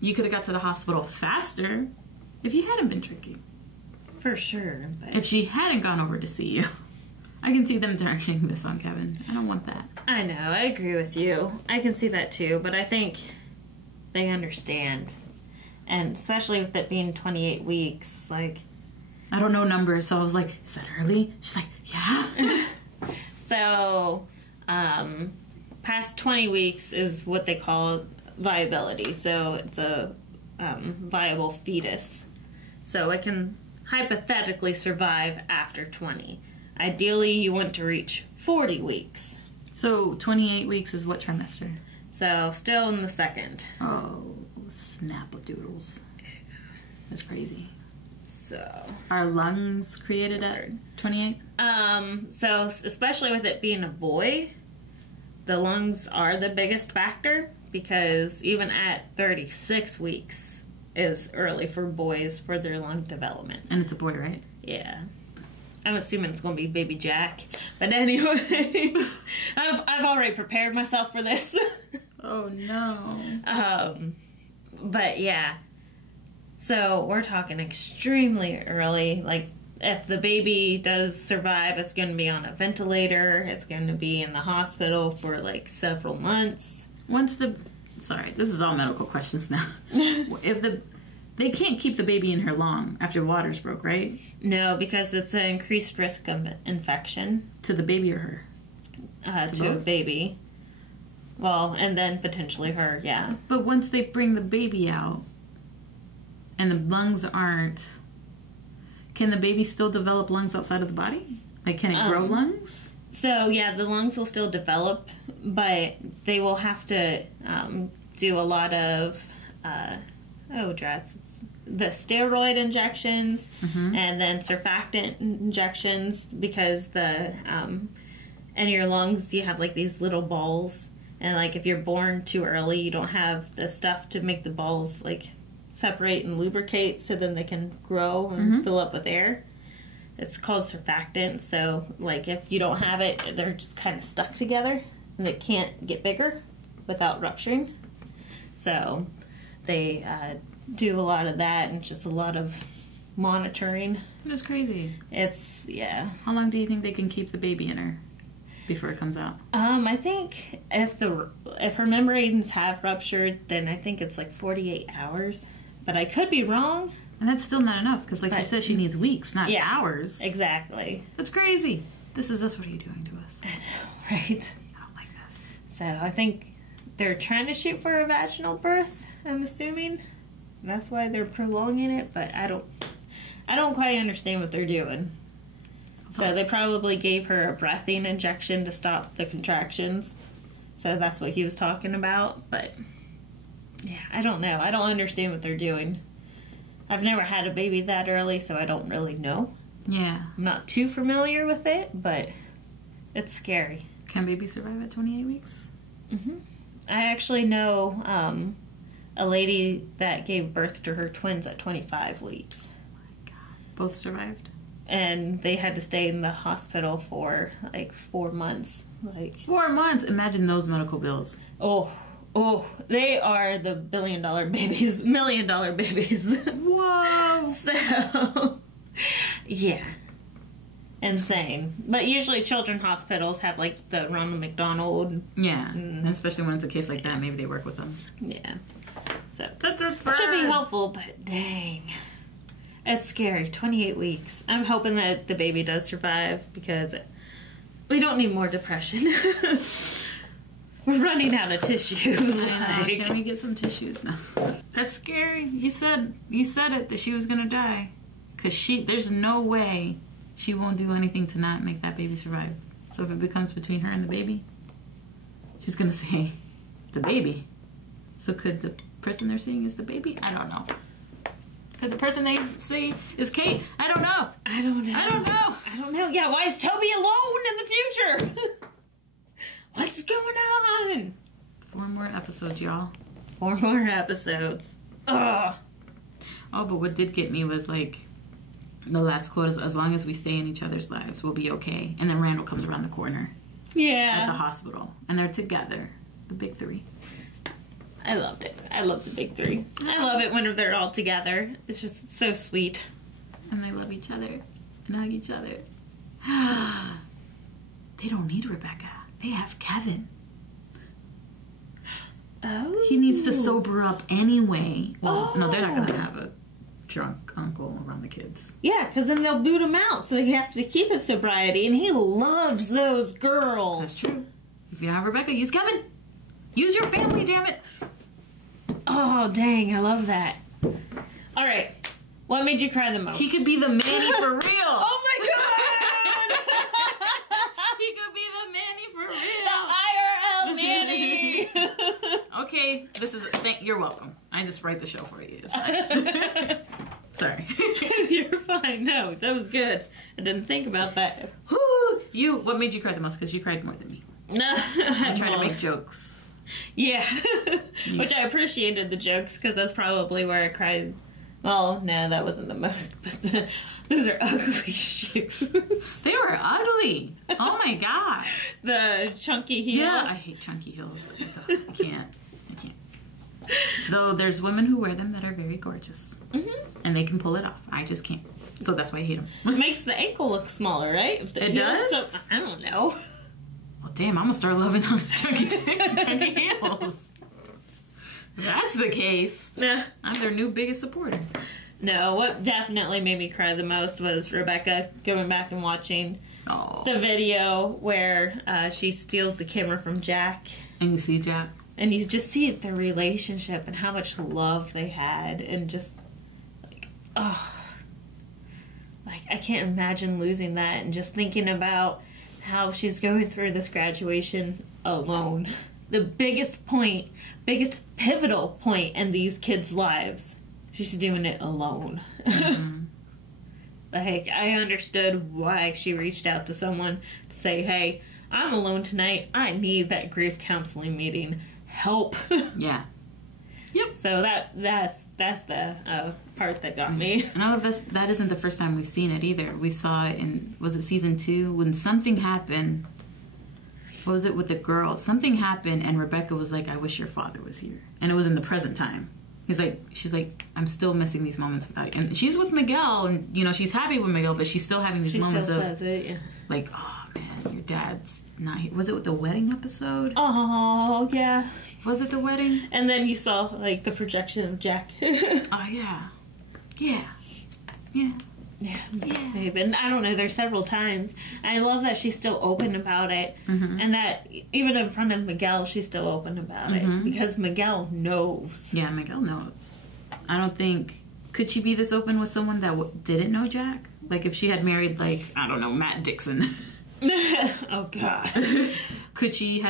You could have got to the hospital faster if you hadn't been drinking. For sure. But if she hadn't gone over to see you. I can see them turning this on Kevin. I don't want that. I know. I agree with you. I can see that too. But I think they understand. And especially with it being 28 weeks, like... I don't know numbers, so I was like, is that early? She's like, yeah. So, past 20 weeks is what they call viability. So it's a viable fetus. So it can hypothetically survive after 20. Ideally, you want to reach 40 weeks. So 28 weeks is what trimester? So still in the second. Oh, snap-a-doodles. That's crazy. So are lungs created at 28? So especially with it being a boy, the lungs are the biggest factor because even at 36 weeks is early for boys for their lung development. And it's a boy, right? Yeah. I'm assuming it's going to be baby Jack. But anyway, I've already prepared myself for this. Oh, no. But yeah. So we're talking extremely early. Like, if the baby does survive, it's going to be on a ventilator. It's going to be in the hospital for, like, several months. Sorry, this is all medical questions now. They can't keep the baby in her long after water's broke, right? No, because it's an increased risk of infection. To the baby or her? To a baby. Well, and then potentially her, yeah. But once they bring the baby out and the lungs aren't, can the baby still develop lungs outside of the body? Like, can it grow lungs? So, yeah, the lungs will still develop, but they will have to do a lot of... it's the steroid injections and then surfactant injections because in your lungs you have like these little balls and like if you're born too early you don't have the stuff to make the balls like separate and lubricate so then they can grow and fill up with air. It's called surfactant, so like if you don't have it they're just kind of stuck together and they can't get bigger without rupturing. So they do a lot of that and just a lot of monitoring. That's crazy. Yeah. How long do you think they can keep the baby in her before it comes out? I think if her membranes have ruptured, then I think it's like 48 hours. But I could be wrong. And that's still not enough because, like she said, she needs weeks, not hours. Exactly. That's crazy. This is us. What are you doing to us? I know, right? I don't like this. So I think they're trying to shoot for a vaginal birth, I'm assuming. That's why they're prolonging it, but I don't quite understand what they're doing. So they probably gave her a breathing injection to stop the contractions. So that's what he was talking about, but yeah, I don't know. I don't understand what they're doing. I've never had a baby that early, so I don't really know. Yeah. I'm not too familiar with it, but it's scary. Can babies survive at 28 weeks? I actually know a lady that gave birth to her twins at 25 weeks. Oh my God. Both survived? And they had to stay in the hospital for like 4 months. 4 months? Imagine those medical bills. Oh, they are the $1 billion babies, $1 million babies. Whoa. So, yeah. insane. But usually children's hospitals have, like, the Ronald McDonald. Yeah, especially when it's a case like that, maybe they work with them. Yeah. So, that's should be helpful, but dang. It's scary. 28 weeks. I'm hoping that the baby does survive, because we don't need more depression. We're running out of tissues. Like, can we get some tissues now? That's scary. You said it, that she was gonna die. Because there's no way she won't do anything to not make that baby survive. So if it becomes between her and the baby, she's gonna say, the baby. So could the person they're seeing is the baby? I don't know. Could the person they see is Kate? I don't know. I don't know. Yeah, why is Toby alone in the future? What's going on? 4 more episodes, y'all. 4 more episodes. Ugh. Oh, but what did get me was, like, the last quote is, as long as we stay in each other's lives, we'll be okay. And then Randall comes around the corner. Yeah. At the hospital. And they're together. The big 3. I loved it. I love the big 3. I love it when they're all together. It's just so sweet. And they love each other. And hug each other. They don't need Rebecca. They have Kevin. Oh. He needs to sober up anyway. Well, no, they're not going to have a drunk uncle around the kids. Yeah, because then they'll boot him out, so he has to keep his sobriety, and he loves those girls. That's true. If you don't have Rebecca, use Kevin. Use your family, damn it. Oh, dang, I love that. All right, what made you cry the most? He could be the Manny for real. Oh, my God! He could be the Manny for real. The IRL Manny. Okay, you're welcome. I just write the show for you. It's fine. Sorry. You're fine. No, that was good. I didn't think about that. What made you cry the most? Because you cried more than me. No. I tried to make jokes. Yeah. Which I appreciated the jokes, because that's probably where I cried. Well, no, that wasn't the most, but those are ugly shoes. They were ugly. Oh my God. The chunky heel. Yeah, I hate chunky heels. I can't. Though there's women who wear them that are very gorgeous. Mm-hmm. And they can pull it off. I just can't. So that's why I hate them. It makes the ankle look smaller, right? If it does? So, I don't know. Well, damn, I'm going to start loving chunky heels. If that's the case. Nah. I'm their new biggest supporter. No, what definitely made me cry the most was Rebecca going back and watching the video where she steals the camera from Jack. And you see Jack. And you just see their relationship and how much love they had. And just, like, I can't imagine losing that. And just thinking about how she's going through this graduation alone. The biggest pivotal point in these kids' lives. She's doing it alone. Mm-hmm. Like, I understood why she reached out to someone to say, hey, I'm alone tonight. I need that grief counseling meeting. Help. Yeah. Yep. So that's the part that got me. And all of this, that isn't the first time we've seen it either. We saw it in, was it season 2? When something happened, what was it with the girl? Something happened and Rebecca was like, I wish your father was here. And it was in the present time. She's like, I'm still missing these moments without you. And she's with Miguel, and, you know, she's happy with Miguel, but she's still having these moments of, says it, yeah. Like, oh, man, your dad's not here. Was it with the wedding episode? Oh, yeah. Was it the wedding? And then you saw, like, the projection of Jack. Oh, yeah. Yeah. Yeah. Yeah, maybe. And I don't know, there's several times. I love that she's still open about it. Mm-hmm. And that even in front of Miguel, she's still open about it. Because Miguel knows. Yeah, Miguel knows. I don't think... Could she be this open with someone that didn't know Jack? Like, if she had married, like, I don't know, Matt Dixon. Oh, God. Could she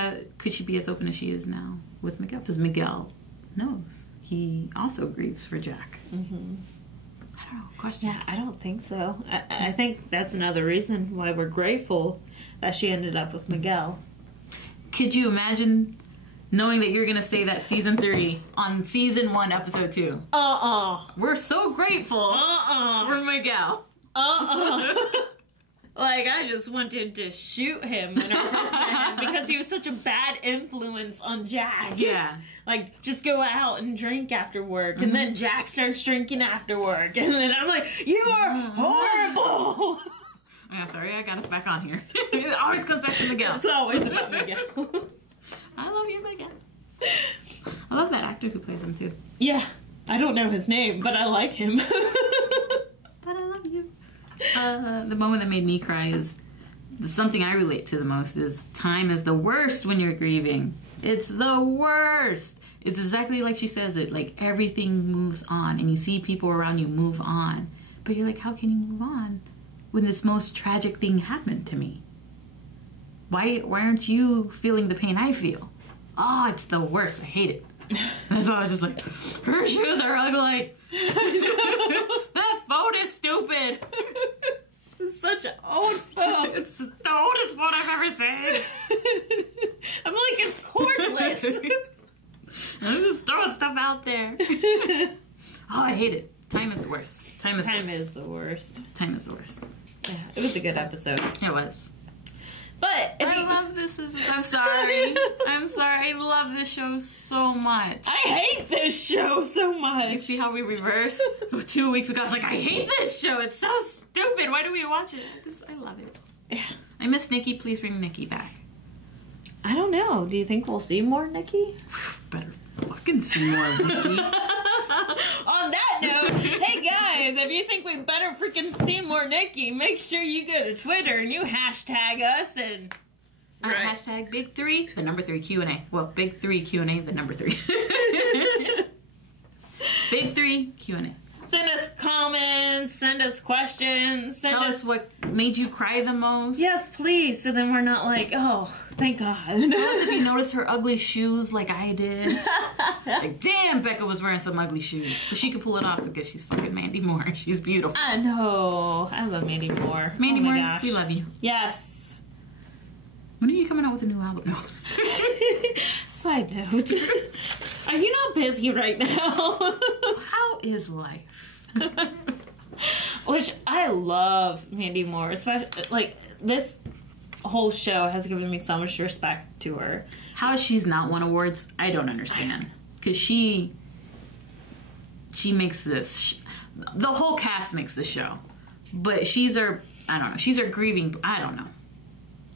be as open as she is now with Miguel? Because Miguel knows. He also grieves for Jack. Mm-hmm. I don't know. Questions? Yeah, I don't think so. I think that's another reason why we're grateful that she ended up with Miguel. Could you imagine knowing that you're going to say that season 3 on season 1, episode 2? We're so grateful for Miguel. Like, I just wanted to shoot him when I first met him because he was such a bad influence on Jack. Yeah. Like, just go out and drink after work. And then Jack starts drinking after work. And then I'm like, you are horrible! Yeah, sorry, I got us back on here. It always comes back to Miguel. It's always about Miguel. I love you, Miguel. I love that actor who plays him, too. Yeah. I don't know his name, but I like him. But I love you. The moment that made me cry is something I relate to the most is time is the worst when you're grieving. It's the worst. It's exactly like she says it. Like, everything moves on, and you see people around you move on. But you're like, how can you move on when this most tragic thing happened to me? Why aren't you feeling the pain I feel? Oh, it's the worst. I hate it. That's why I was just like, her shoes are ugly. That phone is stupid. It's such an old phone. It's the oldest phone I've ever seen. I'm like, it's cordless. I'm just throwing stuff out there. Oh, I hate it. Time is the worst. Time is the worst. Time is the worst. Yeah, it was a good episode. It was. But I love this. I'm sorry. I'm sorry. I love this show so much. I hate this show so much. You see how we reverse? 2 weeks ago, I was like, I hate this show. It's so stupid. Why do we watch it? I love it. Yeah. I miss Nikki. Please bring Nikki back. I don't know. Do you think we'll see more Nikki? Better fucking see more of Nikki. On that note, hey guys, if you think we better freaking see more Nikki, make sure you go to Twitter and you hashtag us and... Hashtag Big 3, the number 3 Q&A. Well, Big 3 Q&A, the number 3. Big 3 Q&A. Send us comments, send us questions, Tell us what made you cry the most. Yes, please, so then we're not like, oh, thank God. Tell us if you noticed her ugly shoes like I did. Like, damn, Becca was wearing some ugly shoes. But she could pull it off because she's fucking Mandy Moore. She's beautiful. I know. I love Mandy Moore. Mandy Moore, gosh. we love you. Yes. When are you coming out with a new album? No. Side note. Are you not busy right now? How is life? Which I love Mandy Moore, especially like this whole show has given me so much respect to her. How she's not won awards, I don't understand. Because she makes this, the whole cast makes the show, but she's her, I don't know, she's her grieving, I don't know.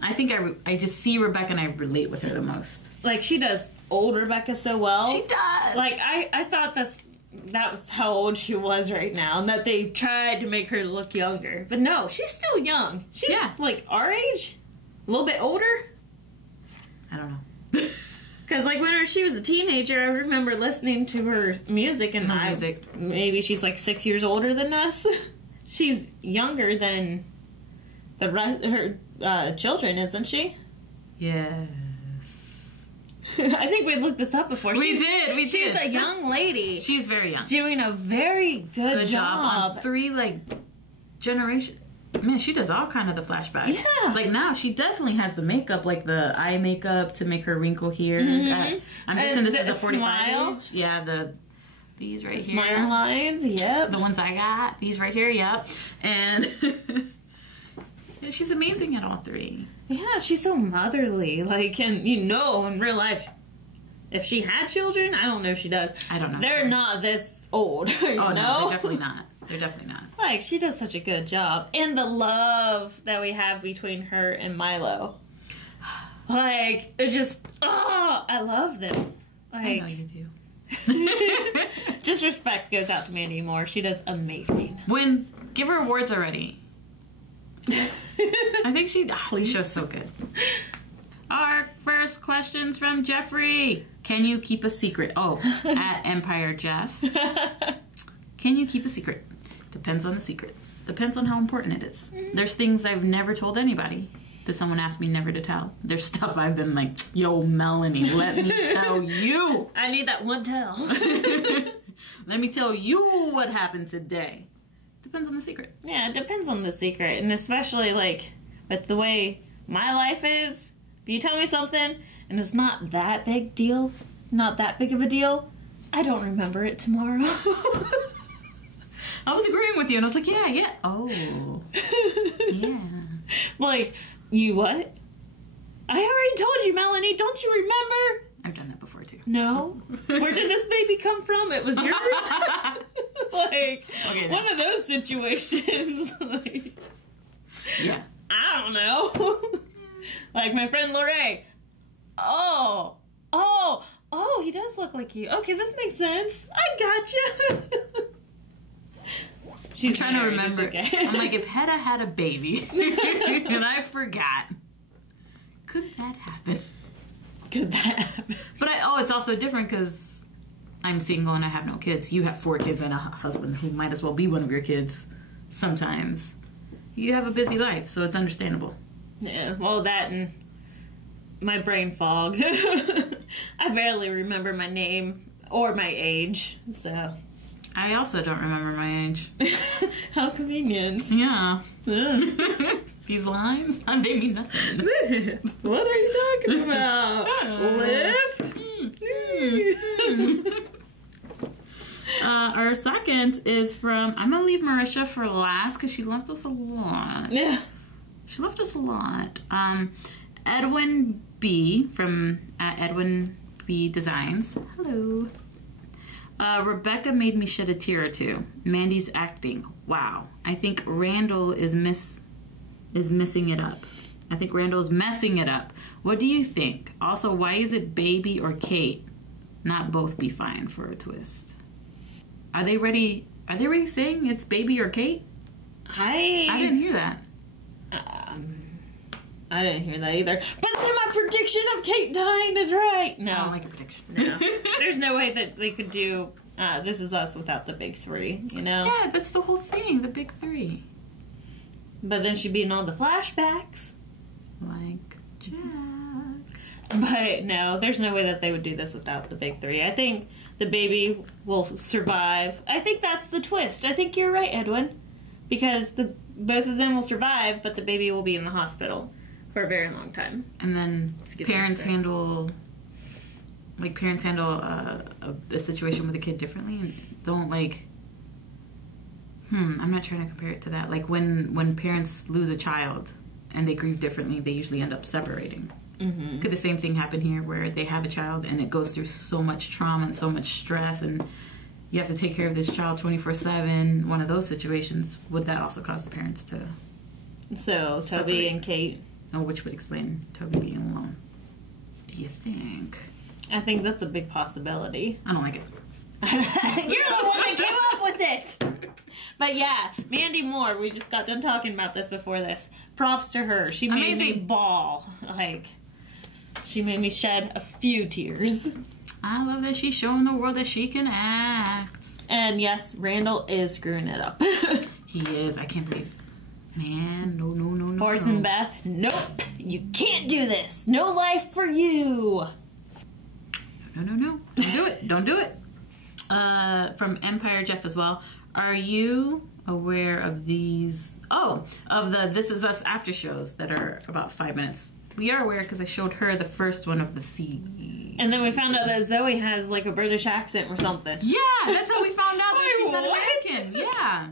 I think I just see Rebecca and I relate with her the most. Like, she does old Rebecca so well. She does. Like, I thought that was how old she was right now, and that they tried to make her look younger. But no, she's still young. She's like our age, a little bit older. I don't know. Because like when she was a teenager, I remember listening to her music, and maybe she's like 6 years older than us. She's younger than her children, isn't she? Yes. I think we looked this up before. We did. She's a young lady. She's very young. Doing a very good job on 3 generations. Man, she does all kind of the flashbacks. Yeah. Like now, she definitely has the makeup, like the eye makeup to make her wrinkle here. Mm-hmm. I'm guessing this is a 45 age. Yeah, these right here. Smile lines, yep. The ones I got. These right here, yep. And yeah, she's amazing at all 3. Yeah, she's so motherly. Like, and in real life, if she had children, I don't know if she does. I don't know. They're not this old. Oh, no, they're definitely not. They're definitely not. Like, she does such a good job. And the love that we have between her and Milo. Like, it just, I love them. Like, I know you do. Just respect goes out to Mandy Moore. She does amazing. Give her awards already. I think this show's so good. Our first question's from Jeffrey. Can you keep a secret? Oh, at Empire Jeff. Can you keep a secret? Depends on the secret. Depends on how important it is. There's things I've never told anybody, but someone asked me never to tell. There's stuff I've been like, yo, Melanie, let me tell you. I need that one tell. Let me tell you what happened today. Depends on the secret. Yeah, it depends on the secret. And especially, like, with the way my life is, if you tell me something and it's not that big of a deal, I don't remember it tomorrow. I was agreeing with you, and I was like, yeah. Oh. Yeah. Like, you what? I already told you, Melanie. Don't you remember? I've done that before, too. No? Where did this baby come from? It was yours? Like, okay, one of those situations. Like, yeah. I don't know. Like my friend Lorraine. Oh, he does look like you. Okay, this makes sense. I gotcha. She's trying to remember. Okay. I'm like, if Hedda had a baby and I forgot, could that happen? Could that happen? But it's also different because I'm single and I have no kids. You have 4 kids and a husband who might as well be one of your kids sometimes. You have a busy life, so it's understandable. Yeah, well, that and my brain fog. I barely remember my name or my age, so. I also don't remember my age. How convenient. Yeah. These lines, they mean nothing. What are you talking about? Lift? Our second is from, I'm going to leave Marisha for last because she left us a lot. Yeah. She left us a lot. Edwin B. from Edwin B. Designs. Hello. Rebecca made me shed a tear or two. Mandy's acting. Wow. I think Randall is missing it up. I think Randall's messing it up. What do you think? Also, why is it Baby or Kate? Not both be fine for a twist. Are they ready saying it's Baby or Kate? I didn't hear that. I didn't hear that either. But then my prediction of Kate dying is right. No. I don't like a prediction. No. There's no way that they could do This Is Us without the big 3, you know? Yeah, that's the whole thing, the big 3. But then she'd be in all the flashbacks. Like Jack. But no, there's no way that they would do this without the big 3. I think the baby will survive. I think that's the twist. I think you're right, Edwin. Because both of them will survive, but the baby will be in the hospital for a very long time. And then parents handle a situation with a kid differently and don't I'm not trying to compare it to that. Like when parents lose a child and they grieve differently, they usually end up separating. Mm-hmm. Could the same thing happen here where they have a child and it goes through so much trauma and so much stress and you have to take care of this child 24/7, one of those situations, would that also cause the parents to So, Toby separate? And Kate. Oh, which would explain Toby being alone. Do you think? I think that's a big possibility. I don't like it. You're the one that came up with it! But yeah, Mandy Moore, we just got done talking about this before this. Props to her. She made me bawl. She made me shed a few tears. I love that she's showing the world that she can act. And yes, Randall is screwing it up. He is. I can't believe. Man, no. Force and Beth, nope. You can't do this. No life for you. No. Don't do it. From Empire Jeff as well. Are you aware of these? Oh, of the This Is Us after shows that are about 5 minutes. We are aware because I showed her the first one of the series. And then we found out that Zoe has like a British accent or something. Yeah, that's how we found out that she's not American. Yeah.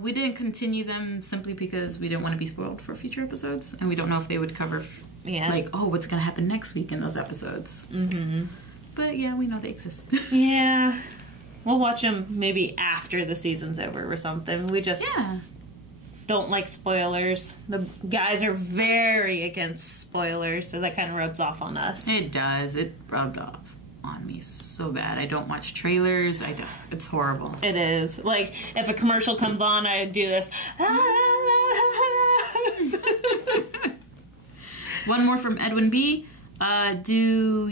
We didn't continue them simply because we didn't want to be spoiled for future episodes, and we don't know if they would cover what's going to happen next week in those episodes. Mm-hmm. But yeah, we know they exist. Yeah. We'll watch them maybe after the season's over or something. We just don't like spoilers. The guys are very against spoilers, so that kind of rubs off on us. It does. It rubbed off on me so bad. I don't watch trailers. It's horrible. It is. Like, if a commercial comes on, I do this. One more from Edwin B. Do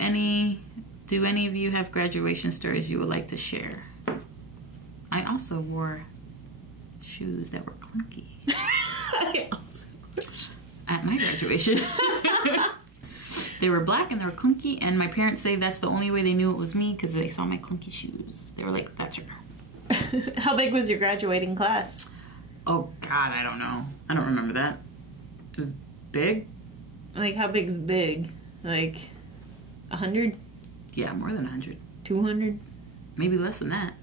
any of you have graduation stories you would like to share? I also wore shoes that were clunky. At my graduation. They were black and they were clunky, and my parents say that's the only way they knew it was me because they saw my clunky shoes. They were like, that's her. How big was your graduating class? Oh, God, I don't know. I don't remember that. It was big. Like, how big's big? Like, 100? Yeah, more than 100. 200? Maybe less than that.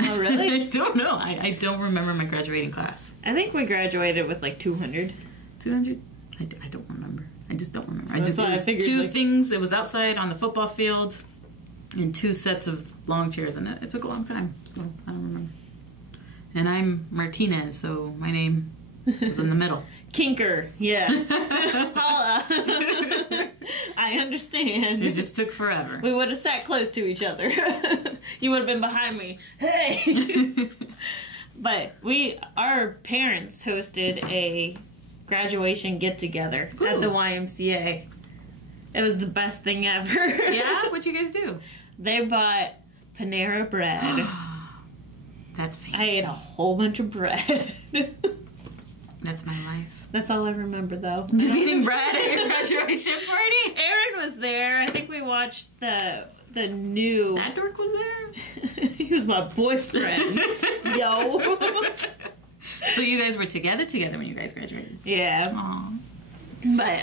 Oh, really? I don't know. I don't remember my graduating class. I think we graduated with like 200. 200? I don't remember. I just don't remember. So it was two things. It was outside on the football field and 2 sets of long chairs, and it took a long time, so I don't remember. And I'm Martinez, so my name It was in the middle. Kinker, yeah. Holla. I understand. It just took forever. We would have sat close to each other. You would have been behind me. Hey! But our parents hosted a graduation get-together at the YMCA. It was the best thing ever. Yeah? What'd you guys do? They bought Panera bread. That's fancy. I ate a whole bunch of bread. That's my life. That's all I remember, though. Just eating bread at your graduation party? Aaron was there. I think we watched the new... That dork was there? He was my boyfriend. Yo. So you guys were together when you guys graduated? Yeah. Aww. But,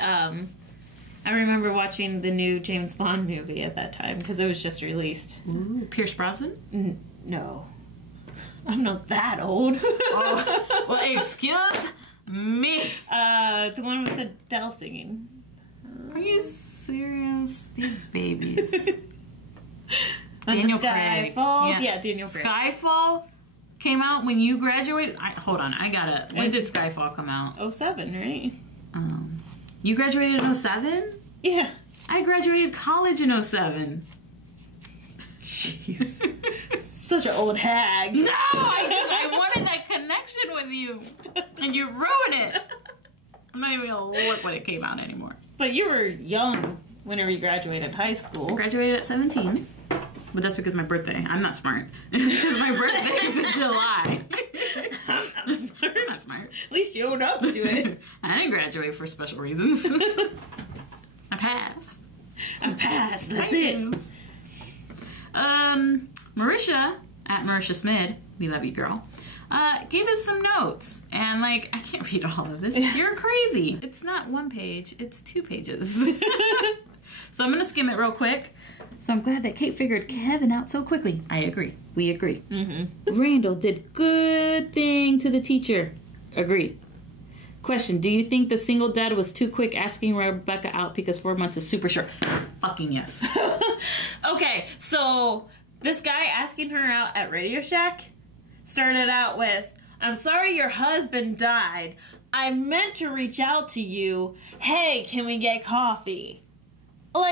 I remember watching the new James Bond movie at that time, because it was just released. Ooh, Pierce Brosnan? No. I'm not that old. Oh, well, excuse me. The one with Adele singing. Are you serious? These babies. When Daniel the sky Craig. falls. Yeah, Daniel Craig. Skyfall came out when you graduated? Hold on, when did Skyfall come out? 07, right? You graduated in 07? Yeah. I graduated college in 07. Jeez. Such an old hag. No, I wanted that connection with you, and you ruined it. I'm not even gonna look when it came out anymore. But you were young whenever you graduated high school. I graduated at 17, but that's because my birthday. I'm not smart. My birthday is in July. I'm not smart. At least you owned up to it. I didn't graduate for special reasons. I passed. That's it. Marisha at Marisha Smid, we love you, girl, gave us some notes. And, I can't read all of this. You're crazy. It's not one page. It's 2 pages. So I'm going to skim it real quick. So I'm glad that Kate figured Kevin out so quickly. I agree. We agree. Mm-hmm. Randall did good thing to the teacher. Agree. Question, do you think the single dad was too quick asking Rebecca out because 4 months is super short? Fucking yes. Okay, so this guy asking her out at Radio Shack started out with, I'm sorry your husband died. I meant to reach out to you. Hey, can we get coffee?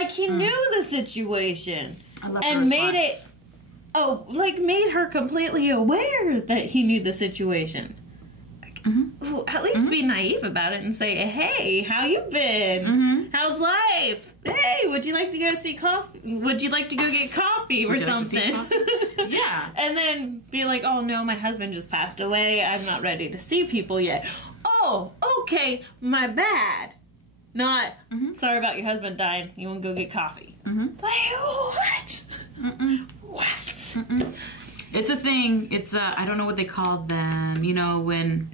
He knew the situation. I love and the made response. made her completely aware that he knew the situation. Ooh, at least be naive about it and say, hey, how you been? How's life? Hey, would you like to go see coffee? Would you like to go get coffee or something? Yeah. And then be like, oh no, my husband just passed away. I'm not ready to see people yet. Oh, okay, my bad. Not, sorry about your husband dying. You want to go get coffee? What? What? It's a thing. It's, I don't know what they call them. You know, when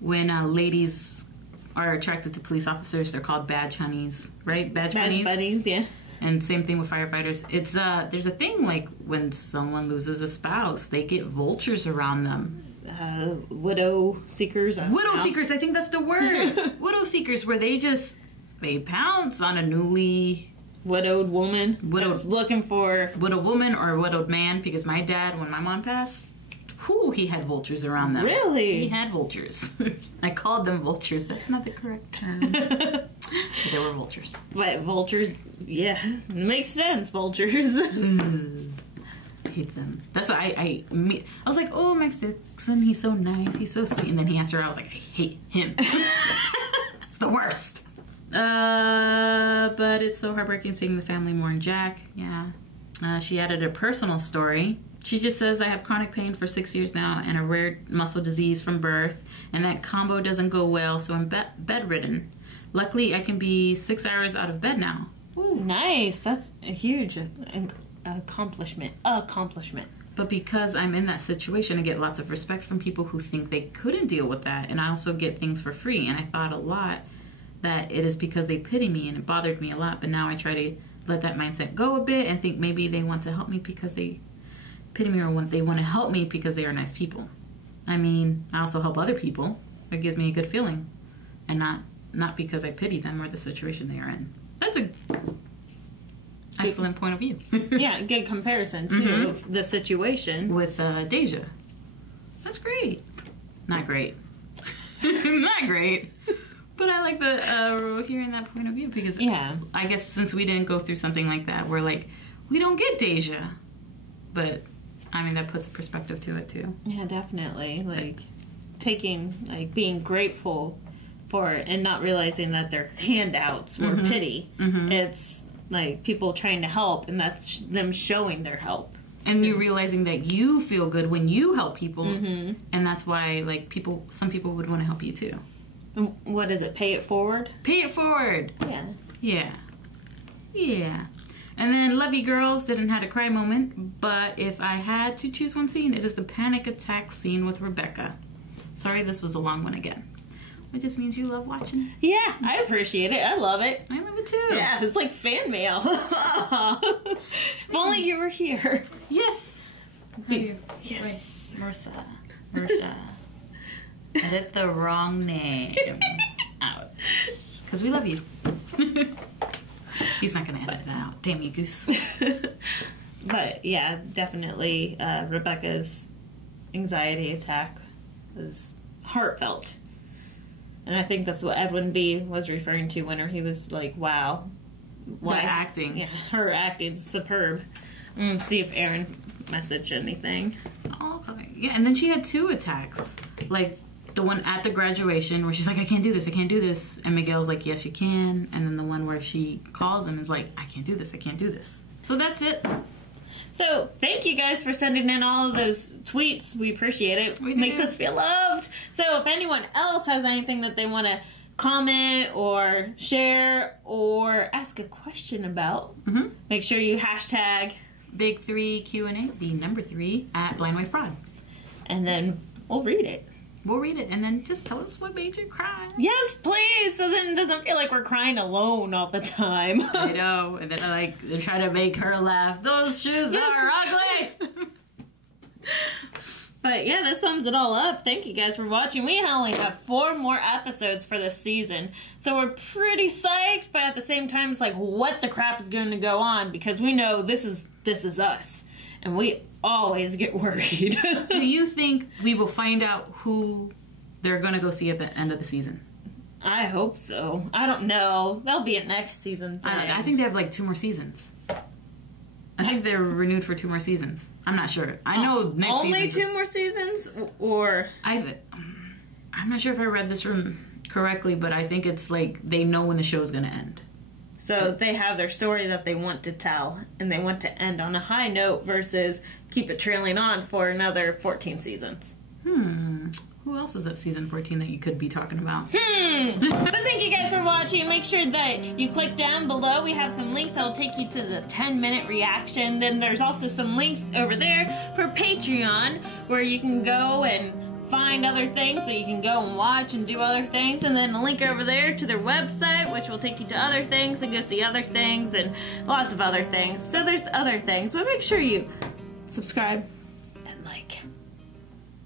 ladies are attracted to police officers, they're called badge honeys, right? Badge buddies, yeah. And same thing with firefighters. It's there's a thing when someone loses a spouse, they get vultures around them. Widow seekers. Widow seekers, I think that's the word. Widow seekers, where they pounce on a newly widowed woman. Looking for widowed woman or a widowed man. Because my dad, when my mom passed, he had vultures around them. Really? He had vultures. I called them vultures. That's not the correct term. But they were vultures. But vultures, yeah. Makes sense, vultures. I hate them. That's why I was like, oh, Max Dixon, he's so nice, he's so sweet. And then he asked her, I was like, I hate him. It's the worst. But it's so heartbreaking seeing the family mourn Jack. Yeah. She added a personal story. She just says, I have chronic pain for 6 years now and a rare muscle disease from birth, and that combo doesn't go well, so I'm bedridden. Luckily, I can be 6 hours out of bed now. Ooh, nice. That's a huge accomplishment. But because I'm in that situation, I get lots of respect from people who think they couldn't deal with that, and I also get things for free. And I thought a lot that it is because they pity me, and it bothered me a lot. But now I try to let that mindset go a bit and think maybe they want to help me because they pity me, or they want to help me because they are nice people. I mean, I also help other people. It gives me a good feeling, and not because I pity them or the situation they are in. That's a excellent point of view. Yeah, good comparison to the situation with Deja. That's great. Not great. Not great. But I like the hearing that point of view because I guess since we didn't go through something like that, we're like, we don't get Deja. But, I mean, that puts a perspective to it, too. Yeah, definitely. Like, being grateful for it and not realizing that they're handouts or pity. Mm-hmm. It's, like, people trying to help, and that's them showing their help. And you realizing that you feel good when you help people, and that's why, like, some people would want to help you, too. What is it? Pay it forward? Pay it forward! Yeah. Yeah. Yeah. And then Lovey Girls didn't have a cry moment, but if I had to choose one scene, it is the panic attack scene with Rebecca. Sorry, this was a long one again. It just means you love watching. Yeah, I appreciate it. I love it. I love it too. Yeah, it's like fan mail. If only you were here. Yes. Yes. Marissa. Edit the wrong name out. Because we love you. He's not going to edit that out. Damn you, Goose. But, yeah, definitely Rebecca's anxiety attack was heartfelt. And I think that's what Edwin B. was referring to when he was like, wow. The acting. Yeah, her acting's superb. I'm going to see if Erin messaged anything. Oh, okay. Yeah, and then she had 2 attacks. Like, the one at the graduation where she's like, I can't do this. And Miguel's like, yes, you can. And then the one where she calls him is like, I can't do this. So that's it. So thank you guys for sending in all of those tweets. We appreciate it. It makes us feel loved. So if anyone else has anything that they want to comment or share or ask a question about, make sure you hashtag Big 3 Q&A, the number 3 at Blind Wife Prod. And then we'll read it. We'll read it, and then just tell us what made you cry. Yes, please, so then it doesn't feel like we're crying alone all the time. I know, and then they try to make her laugh. Those shoes are ugly! But yeah, that sums it all up. Thank you guys for watching. We only have 4 more episodes for this season, so we're pretty psyched, but at the same time, it's like, what the crap is going to go on? Because we know this is us, and we always get worried. Do you think we will find out who they're going to go see at the end of the season? I hope so. I don't know. That'll be a next season thing. I think they have like 2 more seasons. I think they're renewed for 2 more seasons. I'm not sure. I know next only season. Only 2 more seasons? Or... I'm not sure if I read this correctly, but I think it's like they know when the show's going to end. So they have their story that they want to tell, and they want to end on a high note versus keep it trailing on for another 14 seasons. Who else is at season 14 that you could be talking about? But thank you guys for watching. Make sure that you click down below. We have some links that will take you to the 10-minute reaction. Then there's also some links over there for Patreon, where you can go and find other things, so you can go and watch and do other things, and then a link over there to their website, which will take you to other things and go see other things and lots of other things. So there's other things, but make sure you subscribe and like.